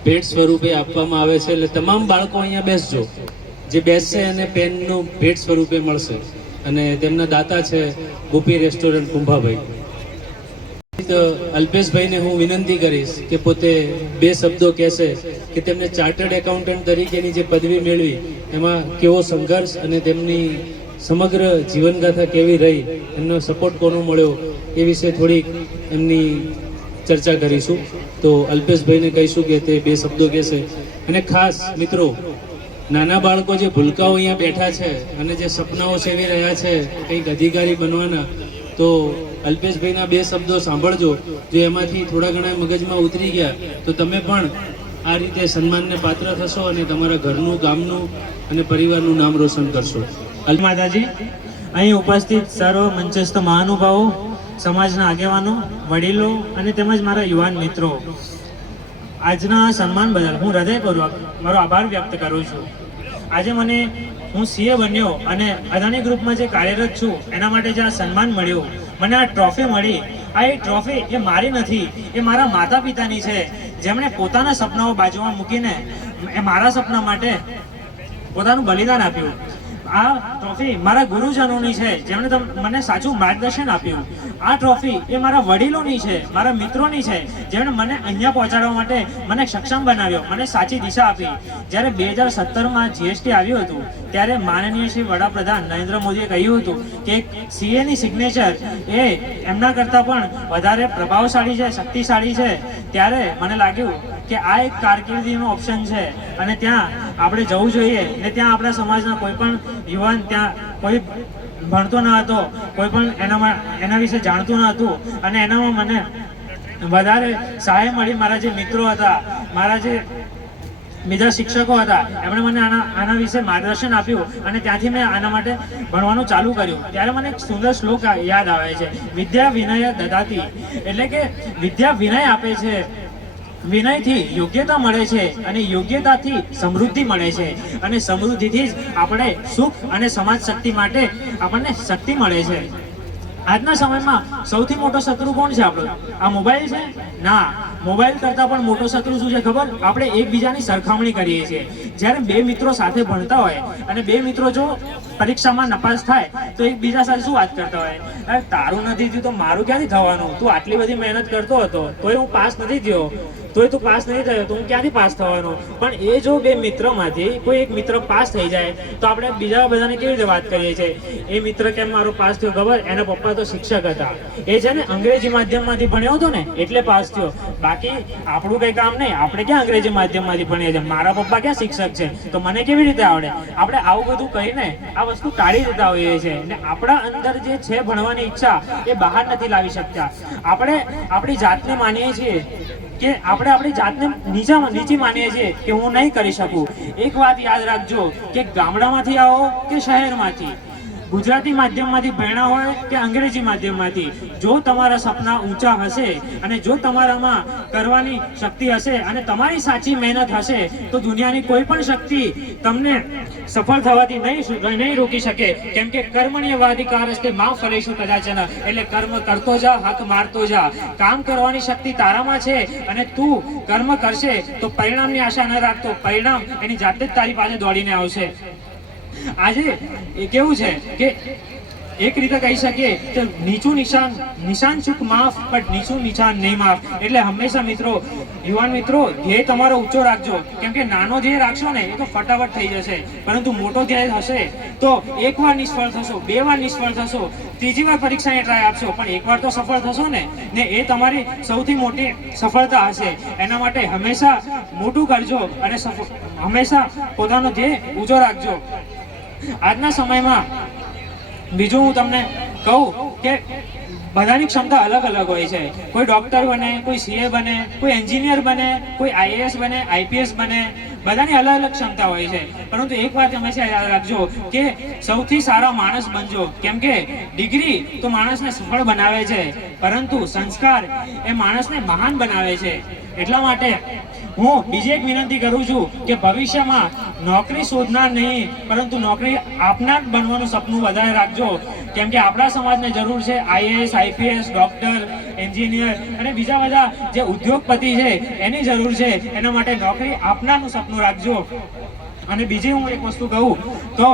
ભેટ સ્વરૂપે આપવામાં આવે છે. એટલે તમામ બાળકો અહીંયા બેસજો, જે બેસશે અને પેનનું ભેટ સ્વરૂપે મળશે. અને તેમના દાતા છે ગોપી રેસ્ટોરન્ટ કુંભાભાઈ. અલ્પેશભાઈને હું વિનંતી કરીશ કે પોતે 2 શબ્દો કહેશે કે તેમને ચાર્ટર્ડ એકાઉન્ટન્ટ તરીકેની જે પદવી મેળવી એમાં કેવો સંઘર્ષ અને તેમની સમગ્ર જીવનગાથા કેવી રહી, એમનો સપોર્ટ કોનો મળ્યો એ વિશે થોડીક એમની ચર્ચા કરીશું. તો અલ્પેશભાઈને કહીશું કે તે 2 શબ્દો કહેશે. અને ખાસ મિત્રો, નાના બાળકો જે ભૂલકાઓ અહીંયા બેઠા છે અને જે સપનાઓ સેવી રહ્યા છે કંઈક અધિકારી બનવાના, તો અલ્પેશભાઈના 2 શબ્દો સાંભળજો. જો એમાંથી થોડા ઘણા મગજમાં ઉતરી ગયા તો તમે પણ આ રીતે સન્માનને પાત્ર થશો અને તમારા ઘરનું, ગામનું અને પરિવારનું નામ રોશન કરશો. માતાજી, અહીં ઉપસ્થિત સર્વ મંચસ્થ મહાનુભાવો, સમાજના આગેવાનો, વડીલો અને તેમજ મારા યુવાન મિત્રો, આજના સન્માન બદલ હું હૃદયપૂર્વક મારો આભાર વ્યક્ત કરું છું. આજે હું CA બન્યો અને અદાણી ગ્રુપમાં જે કાર્યરત છું એના માટે જે આ સન્માન મળ્યું, મને આ ટ્રોફી મળી, આ એ ટ્રોફી એ મારી નથી, એ મારા માતા પિતાની છે, જેમણે પોતાના સપનાઓ બાજુમાં મૂકીને એ મારા સપના માટે પોતાનું બલિદાન આપ્યું. આ ટ્રોફી મારા ગુરુજનોની છે, જેમણે મને સાચું માર્ગદર્શન આપ્યું. આ ટ્રોફી એ મારા વડીલોની છે, મારા મિત્રોની છે, જેમણે મને અહીંયા પહોંચાડવા માટે મને સક્ષમ બનાવ્યો, મને સાચી દિશા આપી. જ્યારે 2017માં GST આવ્યું હતું ત્યારે માનનીય શ્રી વડાપ્રધાન નરેન્દ્ર મોદીએ કહ્યું હતું કે CAની સિગ્નેચર એ એમના કરતાં પણ વધારે પ્રભાવશાળી છે, શક્તિશાળી છે. ત્યારે મને લાગ્યું કે આ એક કારકિર્દીનો ઓપ્શન છે અને ત્યાં આપણે જવું જોઈએ. ને ત્યાં આપણા સમાજના કોઈ પણ યુવાન ત્યાં કોઈ ભણતો ન હતો, કોઈ પણ એના વિશે જાણતું ન હતું અને એનામાં મને વધારે સહાય મળી. મારા જે મિત્રો હતા, મારા જે બીજા શિક્ષકો હતા, એમણે મને આના વિશે માર્ગદર્શન આપ્યું અને ત્યાંથી મેં આના માટે ભણવાનું ચાલુ કર્યું. ત્યારે મને એક સુંદર શ્લોક યાદ આવે છે, વિદ્યા વિનય દદાતી. એટલે કે વિદ્યા વિનય આપે છે, વિનયથી યોગ્યતા મળે છે અને યોગ્યતાથી સમૃદ્ધિ મળે છે અને સમૃદ્ધિથી જ આપણે સુખ અને સમાજ શક્તિ માટે આપણને શક્તિ મળે છે. આજના સમયમાં સૌથી મોટો શત્રુ કોણ છે આપણો? આ મોબાઈલ છે? ના, મોબાઈલ કરતાં પણ મોટો શત્રુ શું છે ખબર? આપણે એકબીજાની સરખામણી કરીએ છીએ. જ્યારે બે મિત્રો સાથે ભણતા હોય અને બે મિત્રો જો પરીક્ષામાં નપાસ થાય તો એકબીજા સાથે શું વાત કરતા હોય? અરે તારું નથી થયું તો મારું ક્યાંથી થવાનું? તું આટલી બધી મહેનત કરતો હતો તોય હું પાસ નથી થયો, તોય તું પાસ નહીં થયો તો હું ક્યાંથી પાસ થવાનો? પણ એ જો બે મિત્રમાંથી કોઈ એક મિત્ર પાસ થઈ જાય તો આપણે બીજા બધાને કેવી રીતે વાત કરીએ છીએ? એ મિત્ર કેમ મારો પાસ થયો ખબર? એના પપ્પા તો શિક્ષક હતા, એ છે ને અંગ્રેજી માધ્યમમાંથી ભણ્યો હતો ને એટલે પાસ થયો. બાકી આપણું કંઈ કામ નહીં, આપણે ક્યાં અંગ્રેજી માધ્યમમાંથી ભણીએ છીએ? મારા પપ્પા ક્યાં શિક્ષક છે તો મને કેવી રીતે આવડે? આપણે આવું બધું કહીને આ વસ્તુ ટાળી દેતા હોઈએ છીએ અને આપણા અંદર જે છે ભણવાની ઈચ્છા એ બહાર નથી લાવી શકતા. આપણે આપણી જાતને માનીએ છીએ કે આપણે આપણી જાતને નીચી માનીએ છીએ કે હું નહીં કરી શકું. એક વાત યાદ રાખજો કે ગામડામાંથી આવો કે શહેરમાંથી, ગુજરાતી માધ્યમમાંથી ભણ્યા હોય કે અંગ્રેજી માધ્યમમાંથી, જો તમારા સપના ઊંચા હશે અને જો તમારામાં કરવાની શક્તિ હશે અને તમારી સાચી મહેનત હશે તો દુનિયાની કોઈ પણ શક્તિ તમને સફળ થવાથી નહીં રોકી શકે. કેમ કે કર્મણ્યવાધિકારસ્તે મા ફલેષુ કદાચન, એટલે કર્મ કરતો જા, હક મારતો જા. કામ કરવાની શક્તિ તારામાં છે અને તું કર્મ કરશે તો પરિણામની આશા ન રાખતો, પરિણામ એની જાતે જ તારી પાસે દોડીને આવશે. આજે એ કેવું છે કે એક રીતે કહી શકીએ કે નીચું નિશાન ચૂક માફ, પણ નીચું નિશાન નહીં માફ. એટલે હંમેશા મિત્રો, યુવાન મિત્રો, ધ્યેય તમારો ઊંચો રાખજો. કેમ કે નાનો ધ્યેય રાખશો ને એ તો ફટાફટ થઈ જશે, પરંતુ મોટો ધ્યેય હશે તો એકવાર નિષ્ફળ થશો, બે વાર નિષ્ફળ થશો, ત્રીજી વાર પરીક્ષાની ટ્રાય આપશો પણ એકવાર તો સફળ થશો ને એ તમારી સૌથી મોટી સફળતા હશે. એના માટે હંમેશા મોટું કરજો અને હંમેશા પોતાનો ધ્યેય ઊંચો રાખજો. આજના સમયમાં બીજું હું તમને કહું કે બધાની ક્ષમતા અલગ અલગ હોય છે. કોઈ ડોક્ટર બને, કોઈ સીએ બને, કોઈ એન્જિનિયર બને, કોઈ આઈએએસ બને, આઈપીએસ બને. બધાની અલગ અલગ ક્ષમતા હોય છે, પરંતુ એક વાત હંમેશા યાદ રાખજો કે સૌથી સારા માણસ બનજો. કેમ કે ડિગ્રી તો માણસને સફળ બનાવે છે, પરંતુ સંસ્કાર એ માણસને મહાન બનાવે છે. એટલા માટે હું બીજી એક વિનંતી કરું છું કે ભવિષ્યમાં નોકરી શોધનાર નહીં પરંતુ નોકરી આપનાર બનવાનું સપનું વધારે રાખજો. કેમ કે આપણા સમાજને જરૂર છે આઈએએસ, આઈપીએસ, ડોક્ટર, એન્જિનિયર અને બીજા બધા જે ઉદ્યોગપતિ છે એની જરૂર છે. એના માટે નોકરી આપનારનું સપનું રાખજો. અને બીજી હું એક વસ્તુ કહું તો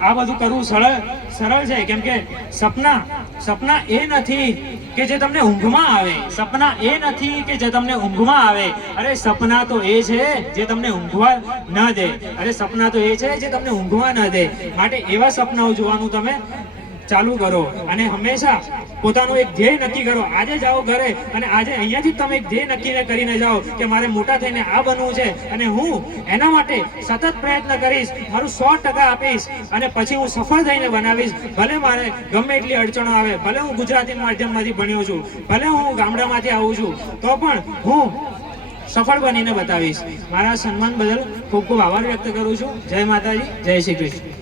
આ બધું કરવું સરળ છે. કેમ કે સપના એ નથી કે જે તમને ઊંઘમાં આવે, સપના એ નથી કે જે તમને ઊંઘમાં આવે. અરે સપના તો એ છે જે તમને ઊંઘવા ન દે. અરે સપના તો એ છે જે તમને ઊંઘવા ન દે. માટે એવા સપનાઓ જોવાનું તમે ચાલુ કરો અને હંમેશા પોતાનું એક ધ્યેય નક્કી કરો. આજે જાઓ ઘરે અને આજે અહીંયાથી તમે એક ધ્યેય નક્કી કરીને જાઓ કે મારે મોટા થઈને આ બનવું છે અને હું એના માટે સતત પ્રયત્ન કરીશ, મારું 100% આપીશ અને પછી હું સફળ થઈને બનાવીશ. ભલે મારે ગમે એટલી અડચણો આવે, ભલે હું ગુજરાતી માધ્યમમાંથી ભણ્યો છું, ભલે હું ગામડામાંથી આવું છું, તો પણ હું સફળ બનીને બતાવીશ. મારા સન્માન બદલ ખૂબ ખૂબ આભાર વ્યક્ત કરું છું. જય માતાજી, જય શ્રી કૃષ્ણ.